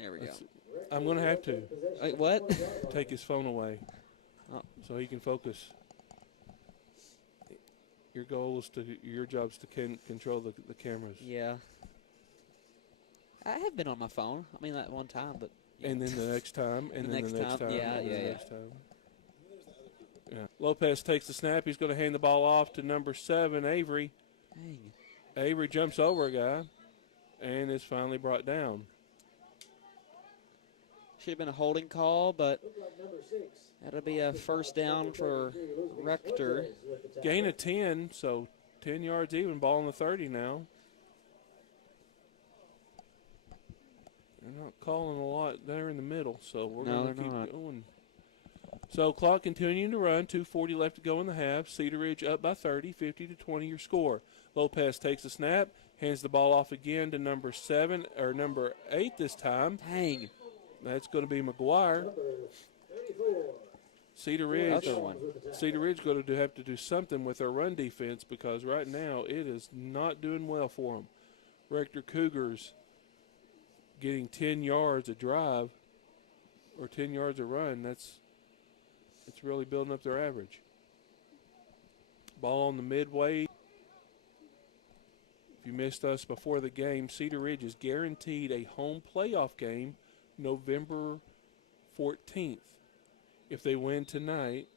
There we go. I'm going to have to. Wait, what? Take his phone away so he can focus. Your job is to control the cameras. Yeah. I have been on my phone. I mean, that one time, but. Yeah. And then the next time, and The then next the next time. time, Yeah, and yeah, the yeah. next time. Yeah. Lopez takes the snap. He's going to hand the ball off to number 7, Avery. Dang. Avery jumps over a guy and is finally brought down. Should have been a holding call, but that'll be a first down for Rector. Gain of 10, so 10 yards even. Ball on the 30 now. They're not calling a lot there in the middle, so we're going to keep going. So clock continuing to run. 2:40 left to go in the half. Cedar Ridge up by 30, 50-20 your score. Lopez takes a snap, hands the ball off again to number 8 this time. Dang. That's going to be McGuire. Cedar Ridge going to have to do something with their run defense because right now it is not doing well for them. Rector Cougars getting 10 yards a drive or 10 yards a run. It's really building up their average. Ball on the midway. If you missed us before the game, Cedar Ridge is guaranteed a home playoff game November 14th. If they win tonight,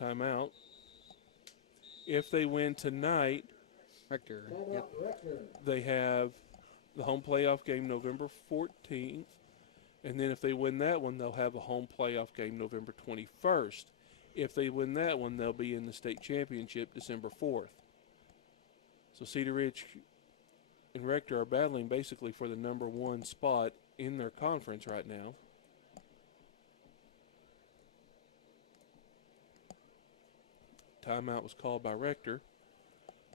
timeout. If they win tonight, Rector. Yep. they have the home playoff game November 14th. And then if they win that one, they'll have a home playoff game November 21st. If they win that one, they'll be in the state championship December 4th. So Cedar Ridge and Rector are battling basically for the number 1 spot in their conference right now. Timeout was called by Rector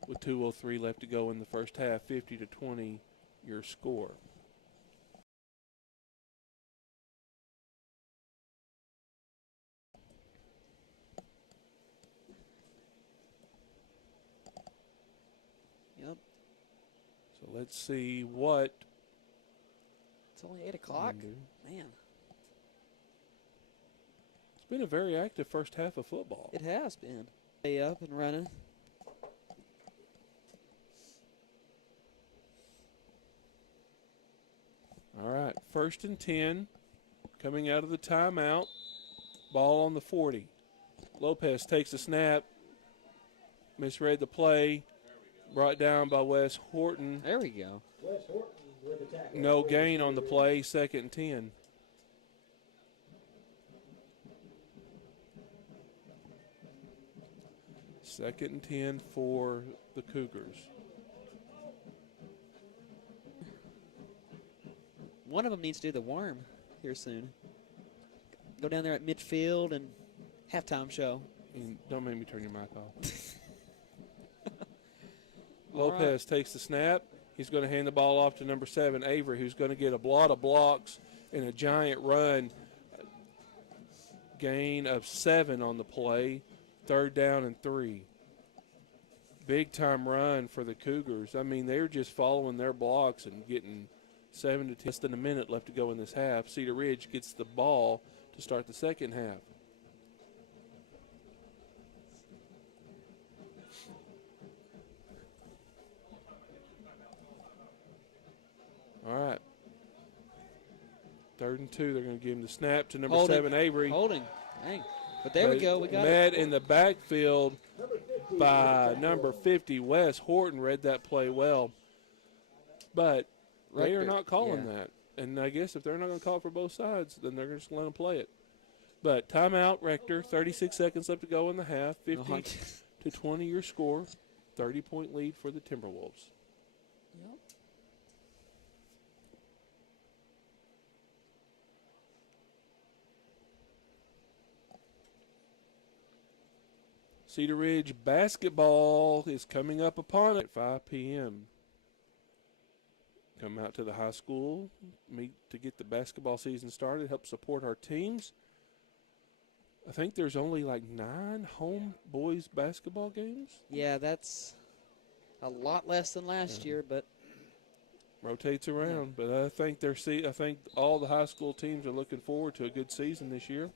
with 2:03 left to go in the first half, 50-20 your score. Yep. So let's see what. It's only 8 o'clock. Man. It's been a very active first half of football. It has been. Stay up and running. All right, 1st and 10 coming out of the timeout. Ball on the 40. Lopez takes the snap. Misread the play. Brought down by Wes Horton. There we go. No gain on the play, 2nd and 10. Second and 10 for the Cougars. one of them needs to do the worm here soon. Go down there at midfield and halftime show. And don't make me turn your mic off. All Lopez takes the snap. He's going to hand the ball off to number 7, Avery, who's going to get a lot of blocks and a giant run. Gain of 7 on the play. 3rd down and 3. Big time run for the Cougars. I mean, they're just following their blocks and getting 7 to 10. Less than a minute left to go in this half. Cedar Ridge gets the ball to start the second half. All right. 3rd and 2. They're going to give him the snap to number 7, Avery. Holding. Dang. But there we go. We got met in the backfield by number 50, Wes Horton. Read that play well. But they are not calling that. And I guess if they're not going to call for both sides, then they're just going to let them play it. But timeout, Rector. 36 seconds left to go in the half. 50 to 20 your score. 30-point lead for the Timberwolves. Yep. Cedar Ridge basketball is coming up upon it at 5 p.m. Come out to the high school, meet to get the basketball season started, help support our teams. I think there's only like 9 home boys basketball games. Yeah, that's a lot less than last year, but rotates around. But I think I think all the high school teams are looking forward to a good season this year.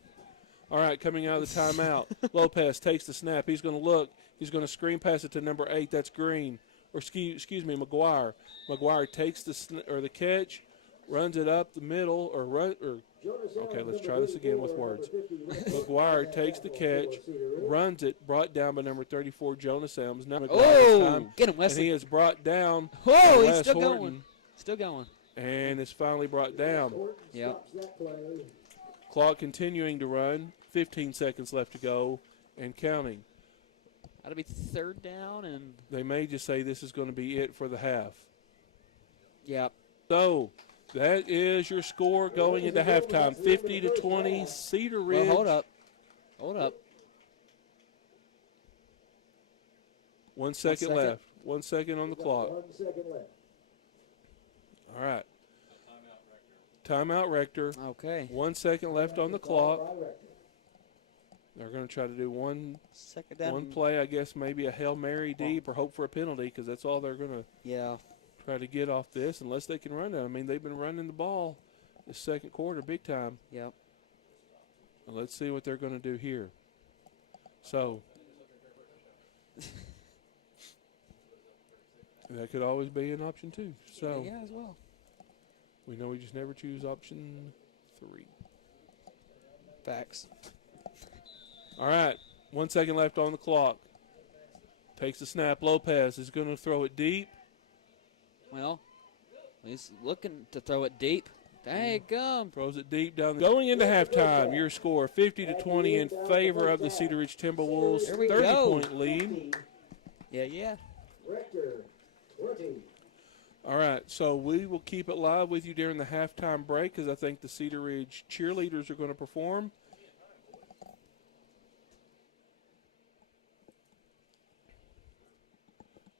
All right, coming out of the timeout, Lopez takes the snap. He's going to look. He's going to screen pass it to number 8. That's Green. Or excuse me, McGuire. McGuire takes the catch, runs it up the middle, okay, let's try this again with words. McGuire takes the catch, runs it, brought down by number 34, Jonas Elms. Now get him, Wesley. And he is brought down. Whoa, he's still Horton, going. Still going. And is finally brought down. Yep. Clock continuing to run. 15 seconds left to go and counting. That'll be 3rd down, and they may just say this is going to be it for the half. Yep. So that is your score going into halftime. 50 to 20, Cedar Ridge. Well, hold up. 1 second left. 1 second on the clock. 1 second left. All right. Timeout, Rector. Okay. 1 second left on the clock. They're going to try to do one play, I guess, maybe a Hail Mary deep or hope for a penalty, because that's all they're going to try to get off this, unless they can run it. I mean, they've been running the ball this second quarter big time. Yep. Well, let's see what they're going to do here. So that could always be an option, too. So yeah, as well. We know we just never choose option 3. Facts. All right, 1 second left on the clock. Takes the snap. Lopez is going to throw it deep. Well, he's looking to throw it deep. Dang-gum. Throws it deep down. Going into halftime, your score 50 to 20 in favor of the Cedar Ridge Timberwolves. 30-point lead. Yeah. Rector, 20. All right, so we will keep it live with you during the halftime break, because I think the Cedar Ridge cheerleaders are going to perform.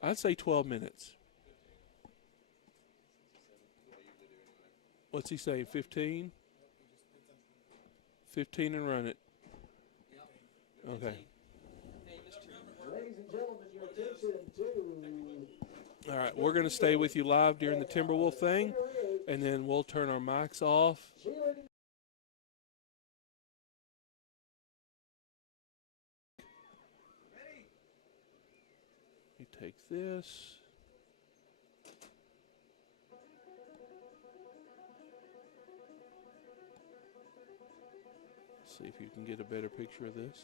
I'd say 12 minutes. What's he saying, 15? 15 and run it. Okay. Ladies and gentlemen, your attention to... All right, we're going to stay with you live during the Timberwolf thing, and then we'll turn our mics off. You take this. See if you can get a better picture of this.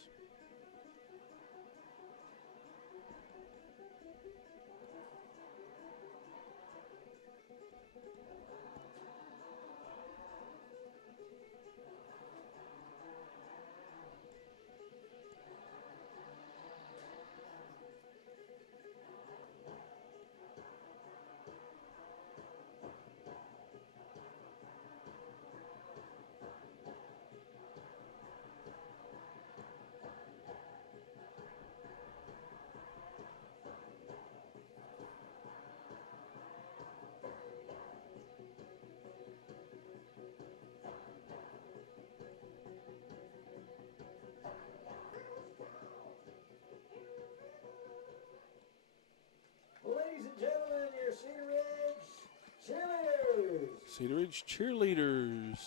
Cedar Ridge cheerleaders.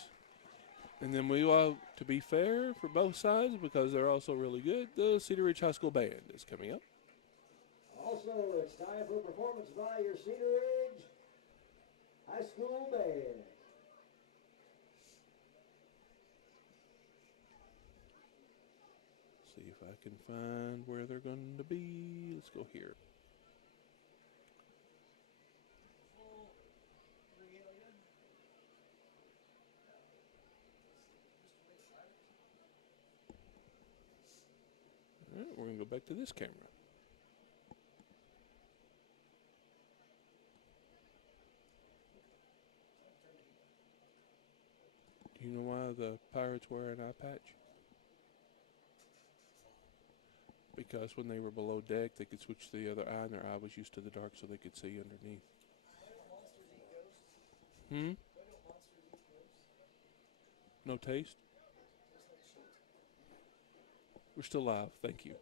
And then we will, to be fair for both sides, because they're also really good, the Cedar Ridge High School Band is coming up. Also, it's time for performance by your Cedar Ridge High School Band. See if I can find where they're going to be. Let's go here. All right, we're going to go back to this camera. Do you know why the Pirates wear an eye patch? Because when they were below deck, they could switch to the other eye, and their eye was used to the dark, so they could see underneath. No taste? We're still live. Thank you.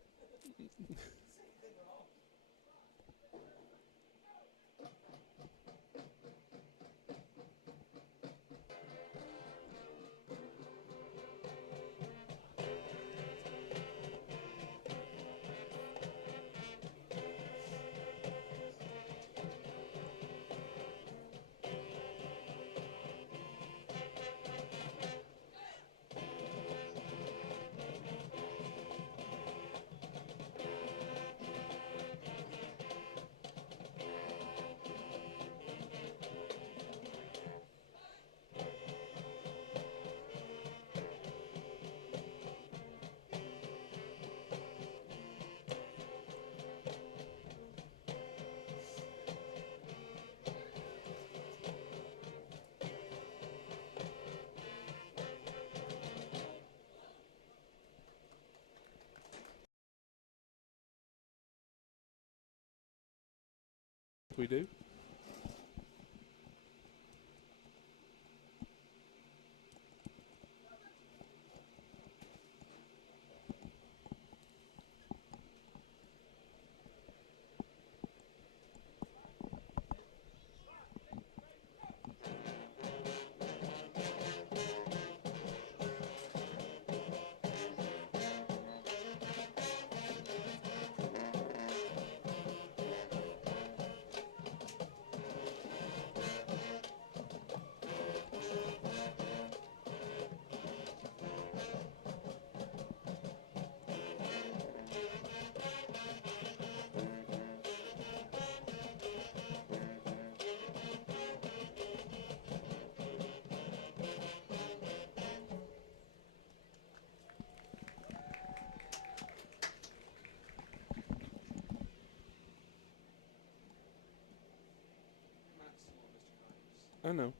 We do. I know.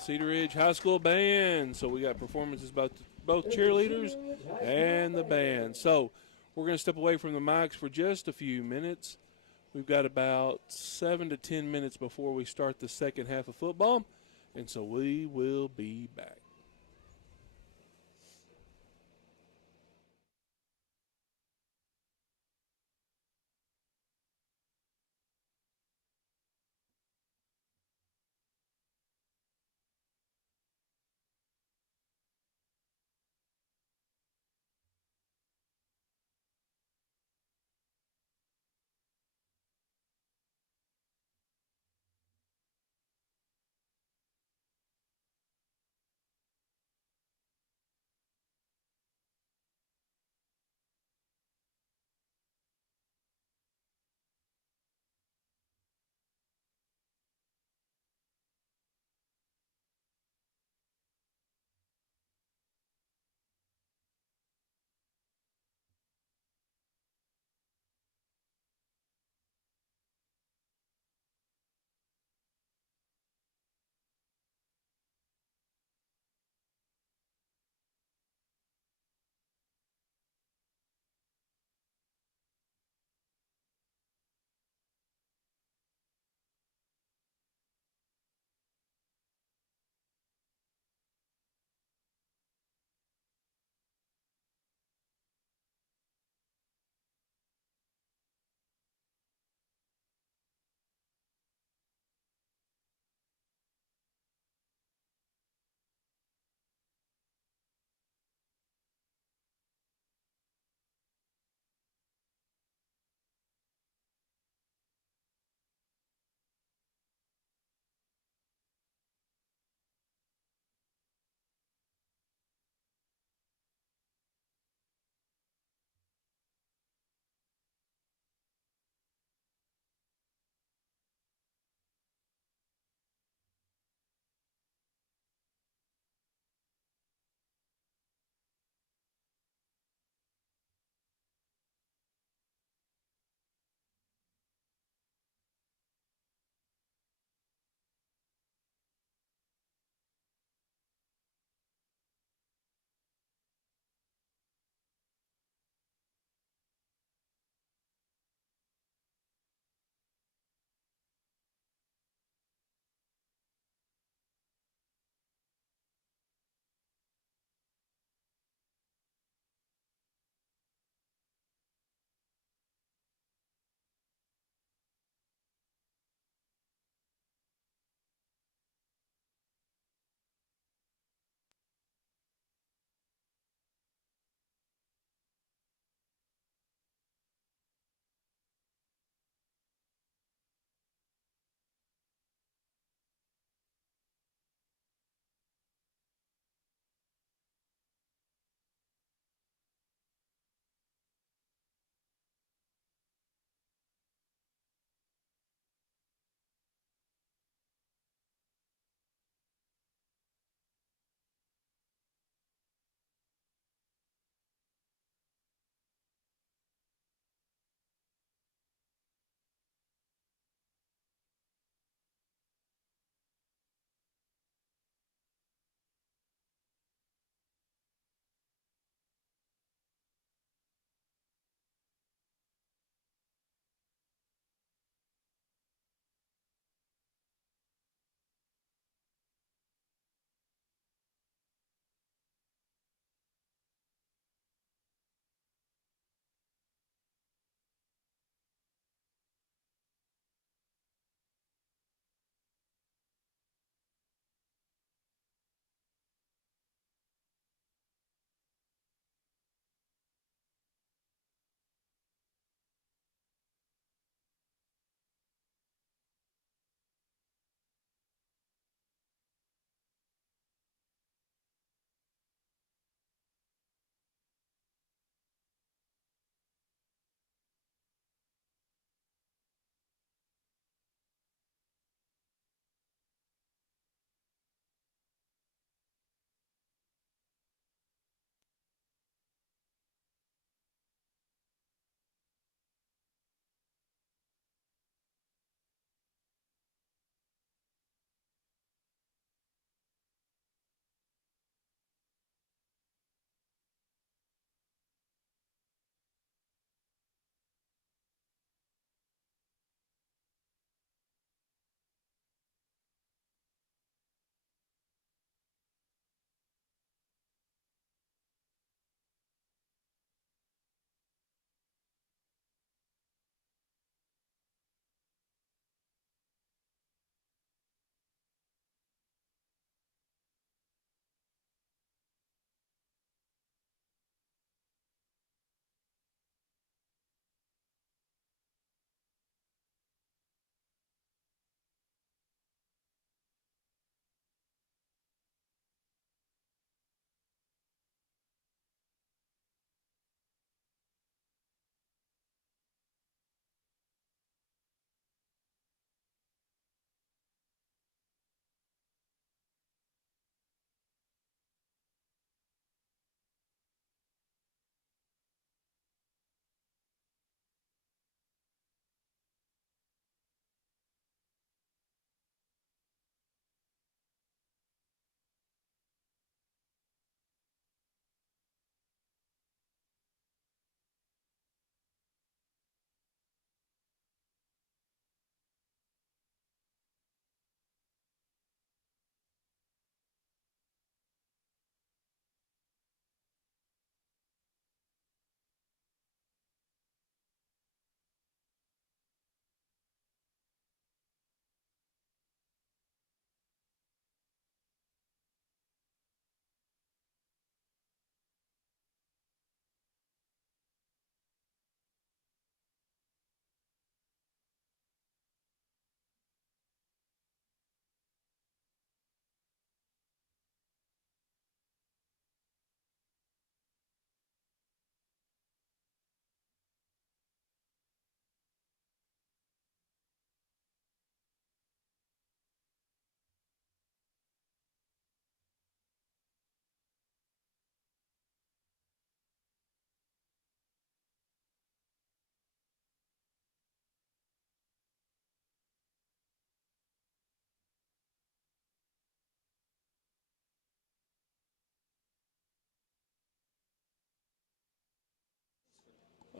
Cedar Ridge High School Band. So we got performances by both cheerleaders and the band. So we're going to step away from the mics for just a few minutes. We've got about 7 to 10 minutes before we start the second half of football, and so we will be back.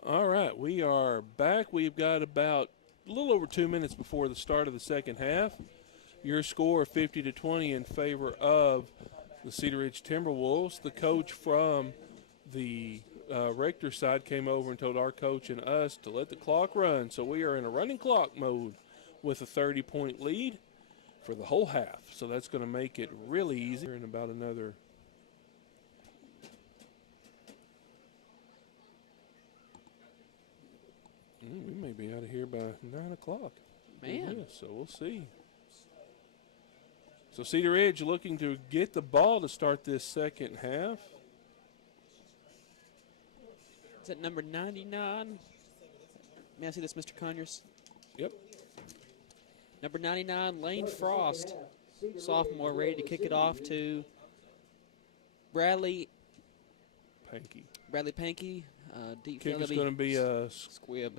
All right, we are back. We've got about a little over 2 minutes before the start of the second half. Your score 50-20 in favor of the Cedar Ridge Timberwolves. The coach from the Rector side came over and told our coach and us to let the clock run. So we are in a running clock mode with a 30-point lead for the whole half. So that's going to make it really easy in about another. We may be out of here by 9 o'clock. Man. Yeah, so we'll see. So Cedar Ridge looking to get the ball to start this second half. Is that number 99? May I see this, Mr. Conyers? Yep. Number 99, Lane Frost, sophomore, ready to kick it off to Bradley Pankey. Deep Kick field. is going to be a squib.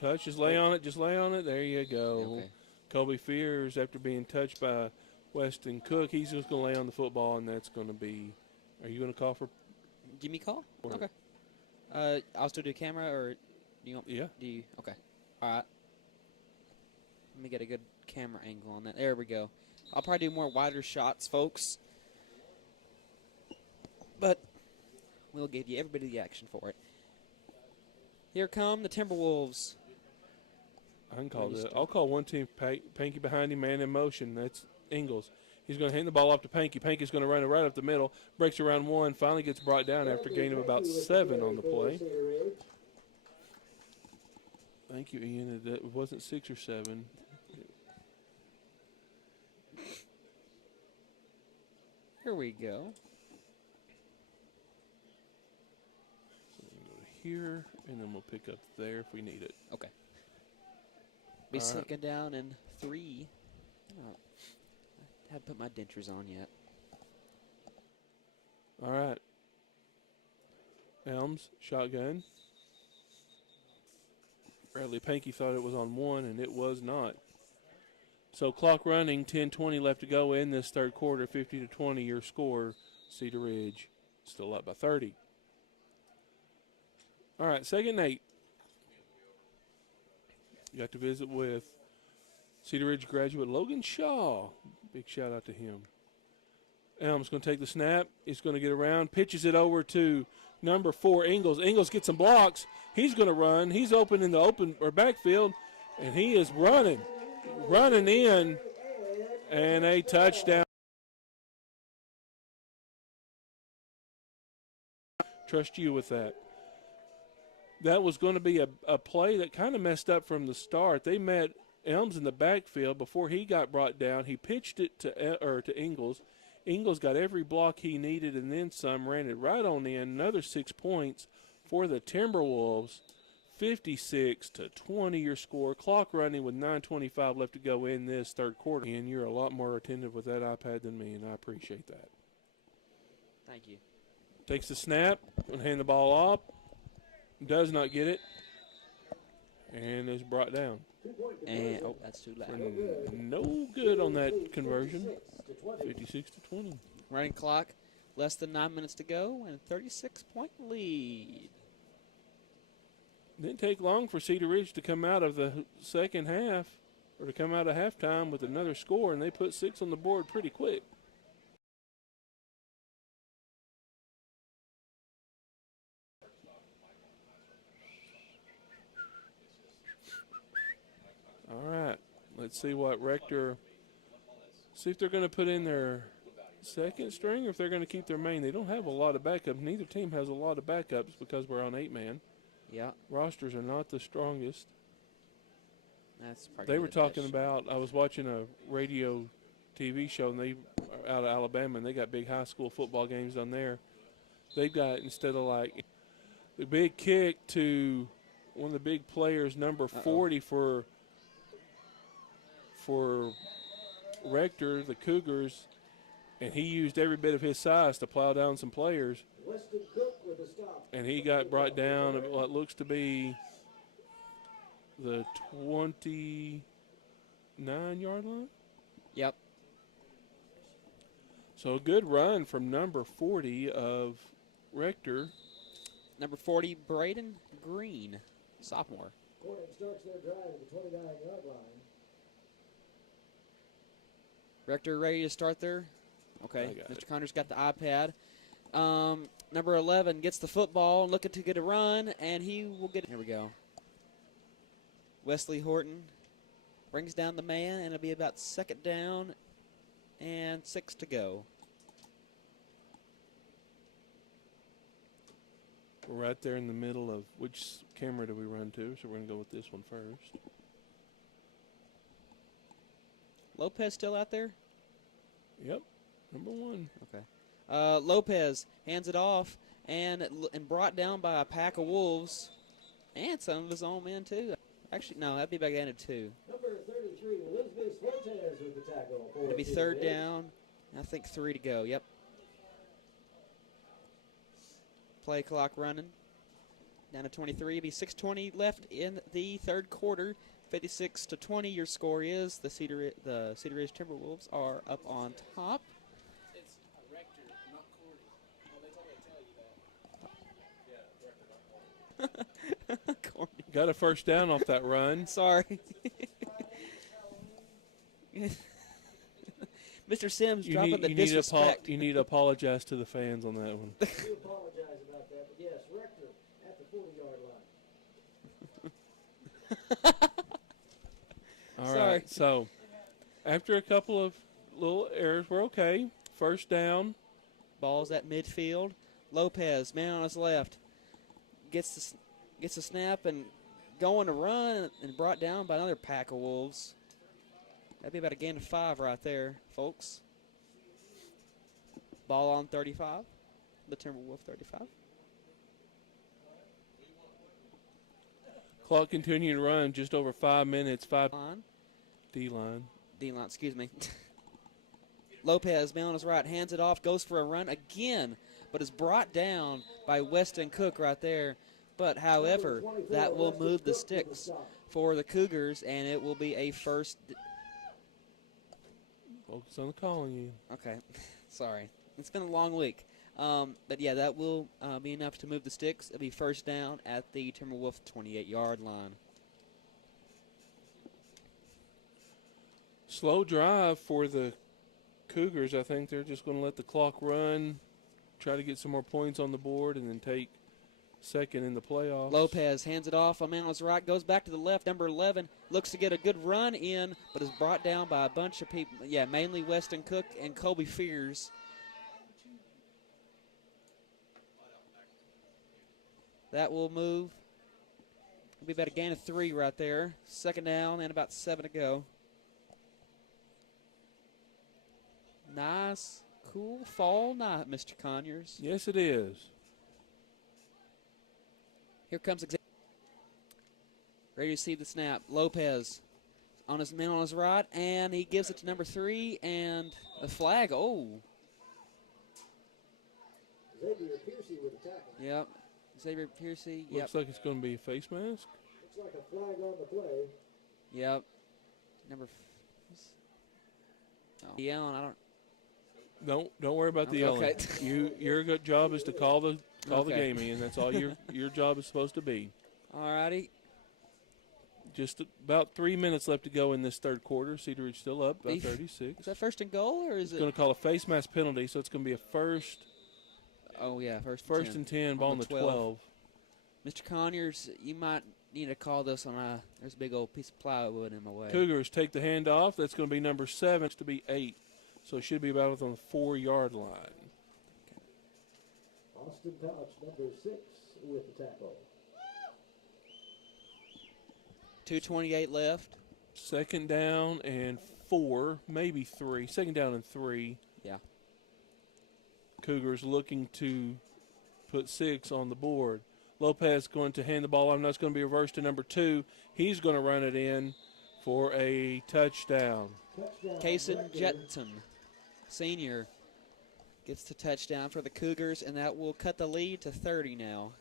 Touch, just lay on it, There you go. Okay. Colby Fears, after being touched by Weston Cook, he's just going to lay on the football, and that's going to be. Are you going to call for? Give me a call? Okay. I'll still do camera, or do you want? Yeah. Do you? Okay. All right. Let me get a good camera angle on that. There we go. I'll probably do more wider shots, folks. But we'll give you everybody the action for it. Here come the Timberwolves. I can call that. I'll call one team. Panky behind him, man in motion. That's Ingles. He's going to hand the ball off to Panky. Panky's going to run it right up the middle. Breaks around one. Finally gets brought down after gaining about 7 on the play. Thank you, Ian. It wasn't 6 or 7. Here we go. So we can go to here, and then we'll pick up there if we need it. Okay. Be All right. second down and 3. Oh, I haven't put my dentures on yet. All right. Elms, shotgun. Bradley Pankey thought it was on 1, and it was not. So clock running, 10:20 left to go in this third quarter, 50-20. Your score, Cedar Ridge, still up by 30. All right, second and 8. You got to visit with Cedar Ridge graduate Logan Shaw. Big shout out to him. Elm's going to take the snap. He's going to get around, pitches it over to number 4, Ingles. Ingles gets some blocks. He's going to run. He's open in the backfield, and he is running in, and a touchdown. Trust you with that. That was going to be a play that kind of messed up from the start. They met Elms in the backfield before he got brought down. He pitched it to Ingles. Ingles got every block he needed and then some, ran it right on in. Another 6 points for the Timberwolves. 56-20 your score. Clock running with 9:25 left to go in this third quarter. And you're a lot more attentive with that iPad than me, and I appreciate that. Thank you. Takes the snap and hand the ball off. Does not get it. And is brought down. And, that's too loud. No good on that conversion. 56-20. Running clock, less than 9 minutes to go, and a 36-point lead. Didn't take long for Cedar Ridge to come out of the second half, or to come out of halftime with another score, and they put 6 on the board pretty quick. All right, let's see what Rector, see if they're going to put in their second string or if they're going to keep their main. They don't have a lot of backups. Neither team has a lot of backups because we're on 8-man. Yeah. Rosters are not the strongest. That's probably They were talking about, I was watching a radio TV show, and they are out of Alabama, and they got big high school football games on there. They've got, instead of like the big kick to one of the big players, number 40 for Rector, the Cougars, and he used every bit of his size to plow down some players. And he got brought down at what looks to be the 29-yard line. Yep. So a good run from number 40 of Rector. number 40, Braden Green, sophomore. Corning starts their drive at the 29-yard line. Rector ready to start there? Okay, I got Mr. it. Connor's got the iPad. Number 11 gets the football, looking to get a run, and he will get it. Here we go. Wesley Horton brings down the man, and it'll be about 2nd down and 6 to go. We're right there in the middle of which camera do we run to, so we're going to go with this one first. Lopez still out there? Yep, number 1. Okay. Lopez hands it off and brought down by a pack of wolves and some of his own men, too. Actually, no, that'd be back down to 2. Number 33, Elizabeth Fuentes with the tackle. It'll be 3rd down. I think 3 to go. Yep. Play clock running. Down to 23. It'll be 6:20 left in the 3rd quarter. 56-20. Your score is the Cedar Ridge Timberwolves are up on top. It's a Rector, not Corny. Well, they told me to tell you that. Yeah, Rector, not Corny. Corny. Got a first down off that run. Sorry. Mr. Sims dropping the disrespect. You need to apologize to the fans on that one. I do apologize about that, but yes, Rector at the 40-yard line. All Sorry. right, so after a couple of little errors, we're okay. First down. Ball's at midfield. Lopez, man on his left, gets the snap and going to run and brought down by another pack of wolves. That'd be about a gain of 5 right there, folks. Ball on 35, the Timberwolf 35. Clock continuing to run, just over 5 minutes. 5 Line. D-line. D-line, excuse me. Lopez, man on his right, hands it off, goes for a run again, but is brought down by Weston Cook right there. But, however, that will move the sticks for the Cougars, and it will be a first. Focus on the calling you. Okay, sorry. It's been a long week. But, yeah, that will be enough to move the sticks. It'll be first down at the Timberwolf 28-yard line. Slow drive for the Cougars. I think they're just going to let the clock run, try to get some more points on the board, and then take second in the playoffs. Lopez hands it off. A man on his right goes back to the left. Number 11 looks to get a good run in, but is brought down by a bunch of people. Yeah, mainly Weston Cook and Colby Fears. That will move. It'll be about a gain of 3 right there. Second down and about 7 to go. Nice, cool fall night, Mr. Conyers. Yes, it is. Here comes ready to see the snap. Lopez on his man on his right, and he gives it to number 3, and the flag. Oh, Xavier Piercy with the tackle. yep. Xavier Piercy. Yep. Looks like it's going to be a face mask. Looks like a flag on the play. Yep. Number. Oh. Yelling. I don't. Don't worry about the yelling. Okay. Your good job is to call the Okay. game in. That's all your job is supposed to be. All righty. Just about 3 minutes left to go in this 3rd quarter. Cedar Ridge still up, about 36. Is that first and goal, or is It's going to call a face mask penalty, so it's going to be a first Oh yeah, first and 10, ball on the 12. Mr. Conyers, you might need to call this on there's a big old piece of plywood in my way. Cougars take the handoff. That's going to be number 7. It's to be 8. So it should be about on the 4-yard line. Austin Pouch, number 6 with the tackle. 2:28 left. Second down and 4, maybe 3. Second down and 3. Yeah. Cougars looking to put 6 on the board. Lopez going to hand the ball on. That's going to be reversed to number 2. He's going to run it in for a touchdown. Kason Jetson, senior, gets the touchdown for the Cougars, and that will cut the lead to 30 now.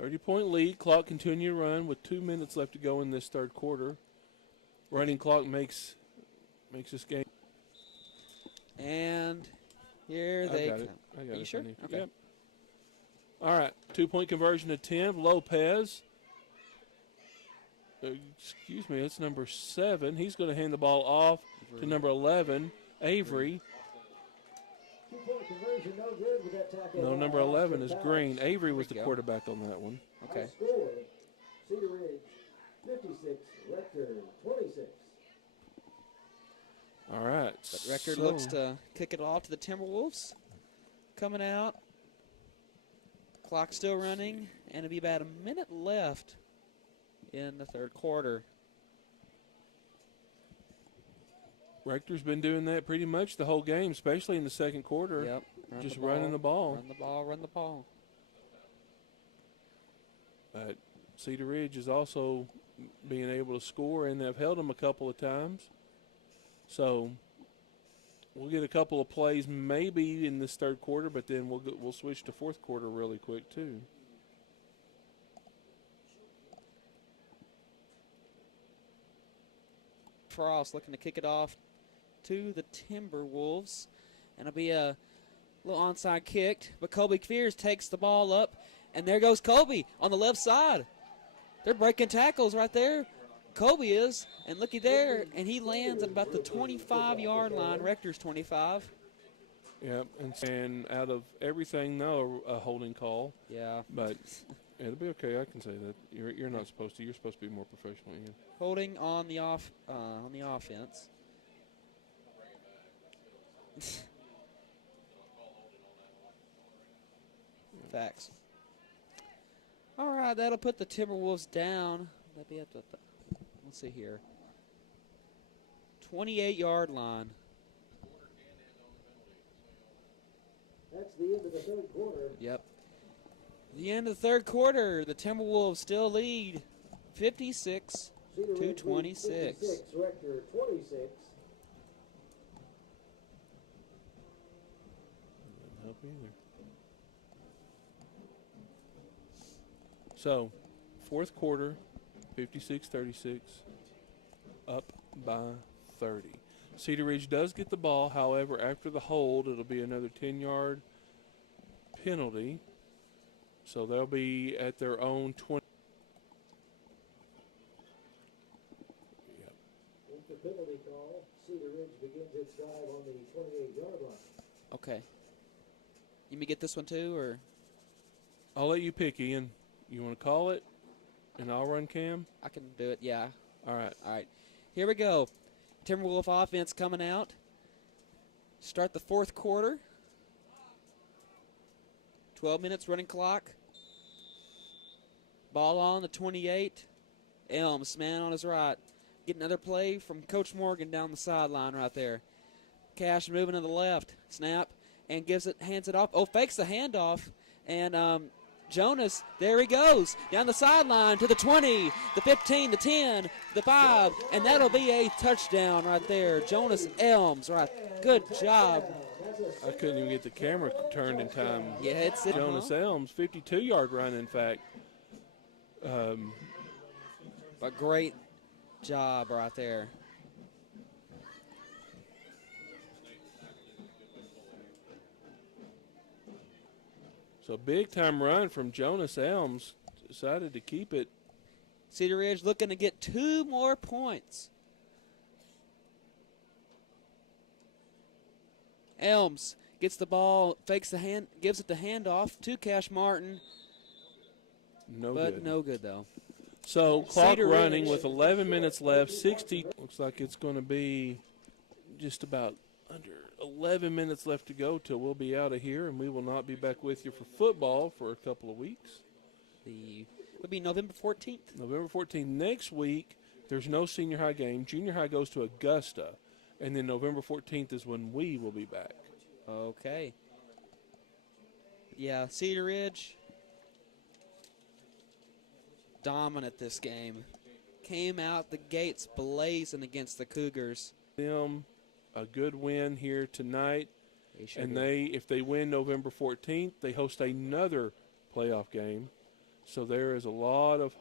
30-point lead. Clock continue to run with 2 minutes left to go in this 3rd quarter. Running clock makes this game. And here they come. I got Are you it. sure? Okay. Yep. All right, 2-point conversion attempt. Lopez. Excuse me, it's number 7. He's going to hand the ball off to number 11, Avery. 2-point conversion, no good with that tackle. No, number 11 is Green. Avery was the go. quarterback on that one. Okay. High score, Cedar Ridge 56, Rector 26. All right. But Rector looks to kick it off to the Timberwolves. Coming out. Clock still running, and it'll be about a minute left in the third quarter. Rector's been doing that pretty much the whole game, especially in the second quarter. Yep. Just running the ball. Run the ball, run the ball. But Cedar Ridge is also being able to score, and they've held them a couple of times. So we'll get a couple of plays maybe in this third quarter, but then we'll switch to fourth quarter really quick too. Frost looking to kick it off to the Timberwolves. And it'll be a little onside kick, but Colby Fears takes the ball up, and there goes Colby on the left side. They're breaking tackles right there. Colby is, and looky there, and he lands at about the 25-yard line. Rector's 25. Yep, and out of everything, no, a holding call. Yeah. But it'll be okay. I can say that. You're not supposed to. You're supposed to be more professional. Ian. Holding on the offense. Facts. All right, that'll put the Timberwolves down. That'll be at the let's see here. 28-yard line. That's the end of the third quarter. Yep. The end of the third quarter, the Timberwolves still lead 56 to 26. 56, Rector 26. Doesn't help either. So, fourth quarter, 56-36, up by 30. Cedar Ridge does get the ball. However, after the hold, it'll be another 10-yard penalty. So they'll be at their own 20. Yep. With the penalty call, Cedar Ridge begins its drive on the 28-yard line. Okay. You may get this one too, or? I'll let you pick, Ian. You want to call it, and I'll run Cam? I can do it, yeah. All right. All right. Here we go. Timberwolf offense coming out. Start the fourth quarter. 12 minutes running clock. Ball on the 28. Elms, man on his right. Get another play from Coach Morgan down the sideline right there. Cash moving to the left. Snap. And hands it off. Oh, fakes the handoff. And Jonas, there he goes. Down the sideline to the 20, the 15, the 10, the 5. And that'll be a touchdown right there. Jonas Elms, right. Good job. I couldn't even get the camera turned in time. Yeah, it's Jonas Elms, 52-yard run, in fact. A great job right there. So big-time run from Jonas Elms. Decided to keep it. Cedar Ridge looking to get 2 more points. Elms gets the ball, fakes the hand, gives it the handoff to Cash Martin. No good though. So clock Cedar running Ridge. with 11 minutes left. 60. Looks like it's going to be just about under 11 minutes left to go till we'll be out of here, and we will not be back with you for football for a couple of weeks. Would be November 14th. November 14th. Next week, there's no senior high game. Junior high goes to Augusta, and then November 14th is when we will be back. Okay. Yeah, Cedar Ridge, dominant this game. Came out the gates blazing against the Cougars. Them a good win here tonight, And if they win November 14th, they host another playoff game. So there is a lot of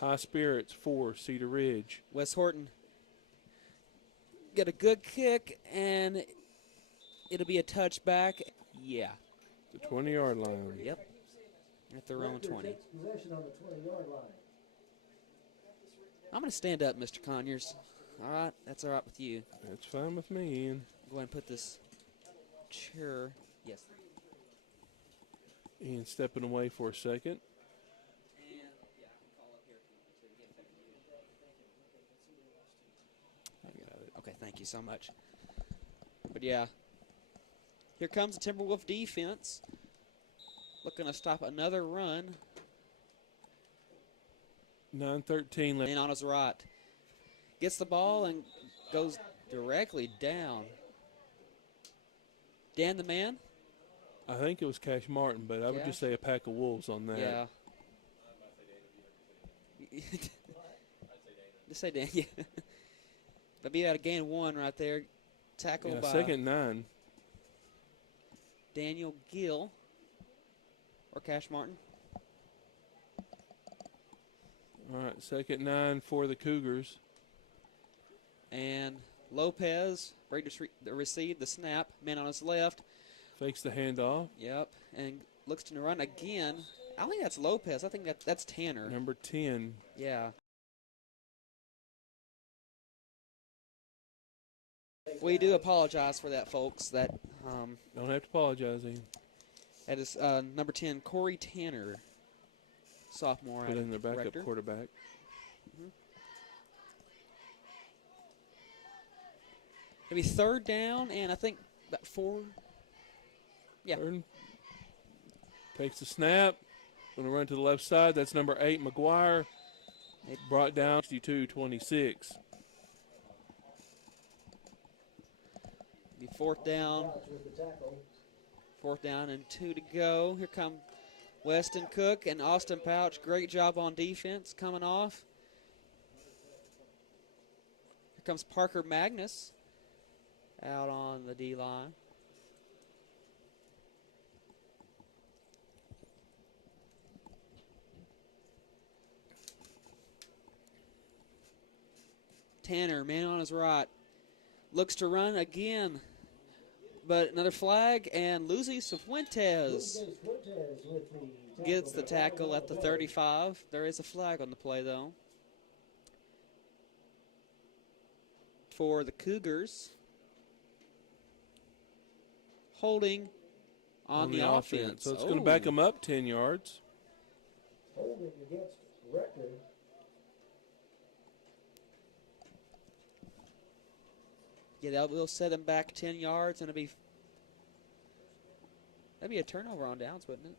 high spirits for Cedar Ridge. Wes Horton get a good kick, and it'll be a touchback. Yeah. The 20-yard line. Yep. At their own Rector 20. takes possession on the 20-yard line. I'm going to stand up, Mr. Conyers. All right, that's all right with you. That's fine with me, Ian. Go ahead and put this chair. Yes. Ian stepping away for a second. I got it. Okay, thank you so much. But yeah, here comes the Timberwolf defense. Looking to stop another run. 9:13 left. And on his right. Gets the ball and goes directly down. Dan the man? I think it was Cash Martin, but I would just say a pack of wolves on that. Yeah. Just say Dan, yeah. That'd be out of gain 1 right there. Tackled by second 9. Daniel Gill. Or Cash Martin. All right, second 9 for the Cougars. And Lopez, ready to receive the snap. Man on his left. Fakes the handoff. Yep. And looks to run again. I think that's Lopez. I think that's Tanner. Number 10. Yeah. We do apologize for that, folks. That Don't have to apologize, Ian. that is number 10, Corey Tanner, sophomore. Put out in of their backup Rector. quarterback. Maybe third down, and I think about 4. Yeah. Third. Takes the snap. Going to run to the left side. That's number 8, McGuire. Brought down 62-26. Be fourth down. Fourth down and 2 to go. Here come Weston Cook and Austin Pouch. Great job on defense coming off. Here comes Parker Magnus out on the D-line. Tanner, man on his right, looks to run again, but another flag, and Luis Fuentes gets the tackle at the 35. There is a flag on the play, though, for the Cougars. Holding on the offense. So it's going to back them up 10 yards. Holding against Rector. Yeah, that will set him back 10 yards, and that'd be a turnover on downs, wouldn't it?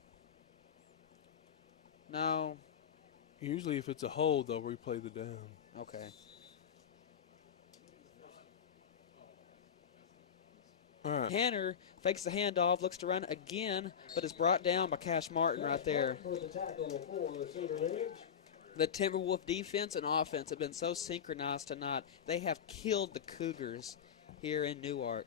No. Usually if it's a hold, they'll replay the down. Okay. All right. Tanner fakes the handoff, looks to run again, but is brought down by Cash Martin right there. The Timberwolf defense and offense have been so synchronized tonight. They have killed the Cougars here in Newark.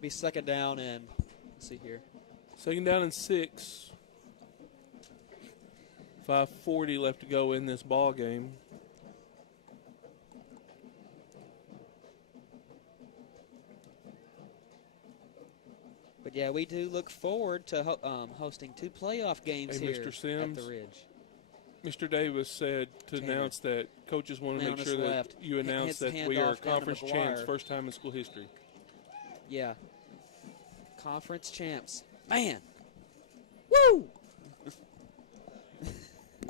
Be second down and, let's see here. Second down and 6. 5:40 left to go in this ball game. But yeah, we do look forward to hosting 2 playoff games Hey, here Mr. Sims. at the Ridge. Mr. Davis said to Tanner. announce that coaches want to Man make on sure his that left. you announce Hits the that we are handoff down to conference champs, McGuire. first time in school history. Yeah. Conference champs. Man. Woo!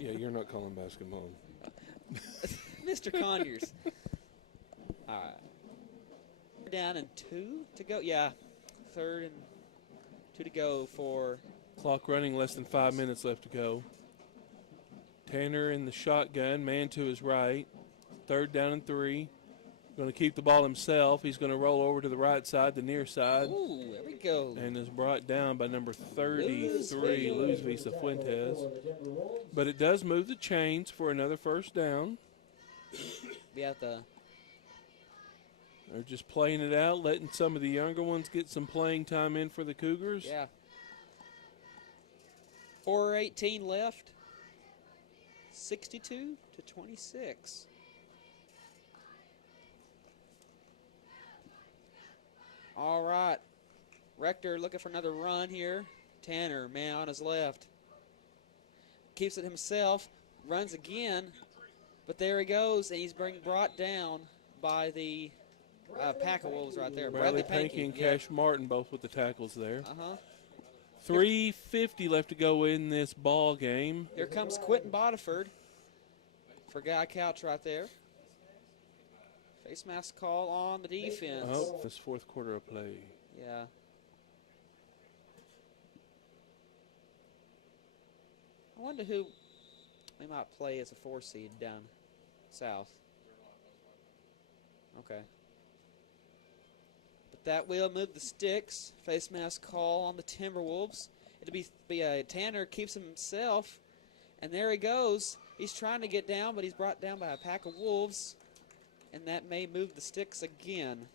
Yeah, you're not calling basketball. Mr. Conyers. All right. Down and 2 to go. Yeah. Third and 2 to go for. Clock running, less than 5 minutes left to go. Tanner in the shotgun, man to his right. Third down and 3. Going to keep the ball himself. He's going to roll over to the right side, the near side. Ooh, there we go. And is brought down by number 33, Luis Fuentes. But it does move the chains for another first down. Be at the. They're just playing it out, letting some of the younger ones get some playing time in for the Cougars. Yeah. 4:18 left. 62-26. All right. Rector looking for another run here. Tanner, man on his left. Keeps it himself. Runs again. But there he goes, and he's being brought down by the pack of wolves right there. Bradley Pankey and yeah. Cash Martin both with the tackles there. Uh-huh. 3:50 left to go in this ball game. Here comes Quentin Bodiford for Guy Couch right there. Face mask call on the defense. Oh, this fourth quarter of play. Yeah. I wonder who we might play as a 4 seed down south. Okay. But that will move the sticks. Face mask call on the Timberwolves. It'll be a Tanner keeps himself, and there he goes. He's trying to get down, but he's brought down by a pack of wolves, and that may move the sticks again.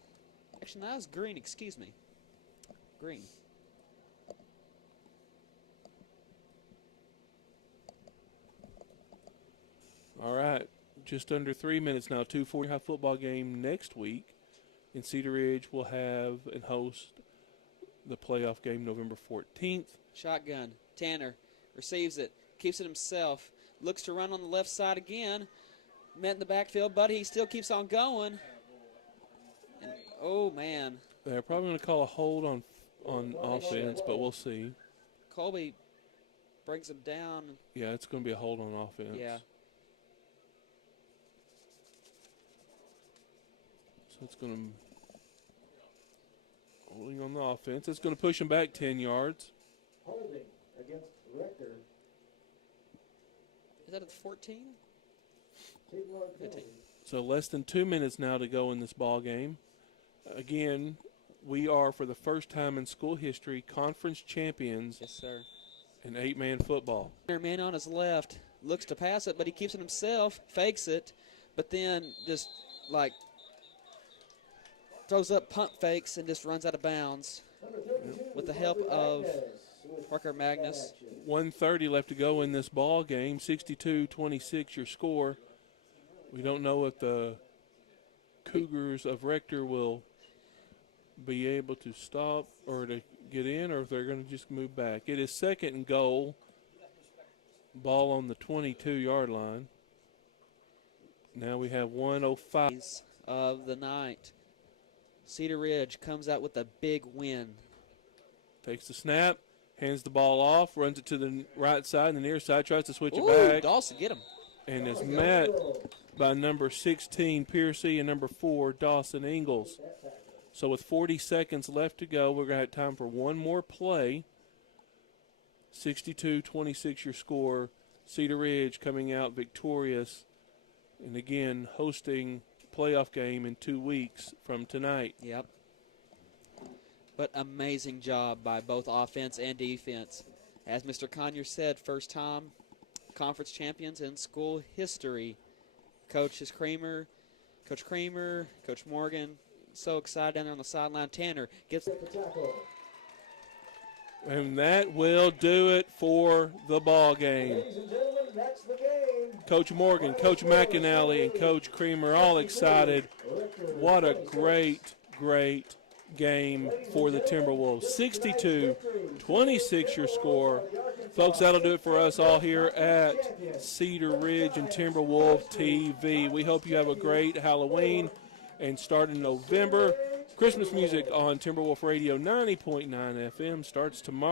Actually, that was green. Excuse me. Green. All right, just under 3 minutes now. 2:40 high football game next week in Cedar Ridge. We'll have and host the playoff game November 14th. Shotgun. Tanner receives it, keeps it himself, looks to run on the left side again. Met in the backfield, but he still keeps on going. And, oh, man. They're probably going to call a hold on offense, but we'll see. Colby brings him down. Yeah, it's going to be a hold on offense. Yeah. So it's going to holding on the offense. It's going to push him back 10 yards. Holding against Rector. Is that at the 14? 15. So less than 2 minutes now to go in this ball game. Again, we are, for the first time in school history, conference champions Yes, sir. in 8-man football. Man on his left looks to pass it, but he keeps it himself, fakes it, but then just, like, throws up pump fakes and just runs out of bounds with the help of Parker Magnus. 1:30 left to go in this ball game. 62-26 your score. We don't know if the Cougars of Rector will be able to stop or to get in, or if they're going to just move back. It is second and goal. Ball on the 22-yard line. Now we have 1:05 of the night. Cedar Ridge comes out with a big win. Takes the snap, hands the ball off, runs it to the right side and the near side, tries to switch Ooh, it back. Dawson, get him. And is met by number 16, Piercy, and number 4, Dawson Ingalls. So with 40 seconds left to go, we're going to have time for one more play. 62-26 your score. Cedar Ridge coming out victorious. And again, hosting playoff game in 2 weeks from tonight. Yep. But amazing job by both offense and defense. As Mr. Conyer said, first time conference champions in school history. Coach Creamer, Coach Morgan, so excited down there on the sideline. Tanner gets The tackle. And that will do it for the ball game. Ladies and gentlemen, that's the game. Coach Morgan, Coach McAnally, and Coach Creamer all excited. What a great, great game for the Timberwolves. 62-26 your score. Folks, that'll do it for us all here at Cedar Ridge and Timberwolf TV. We hope you have a great Halloween and start in November. Christmas music on Timberwolf Radio 90.9 FM starts tomorrow.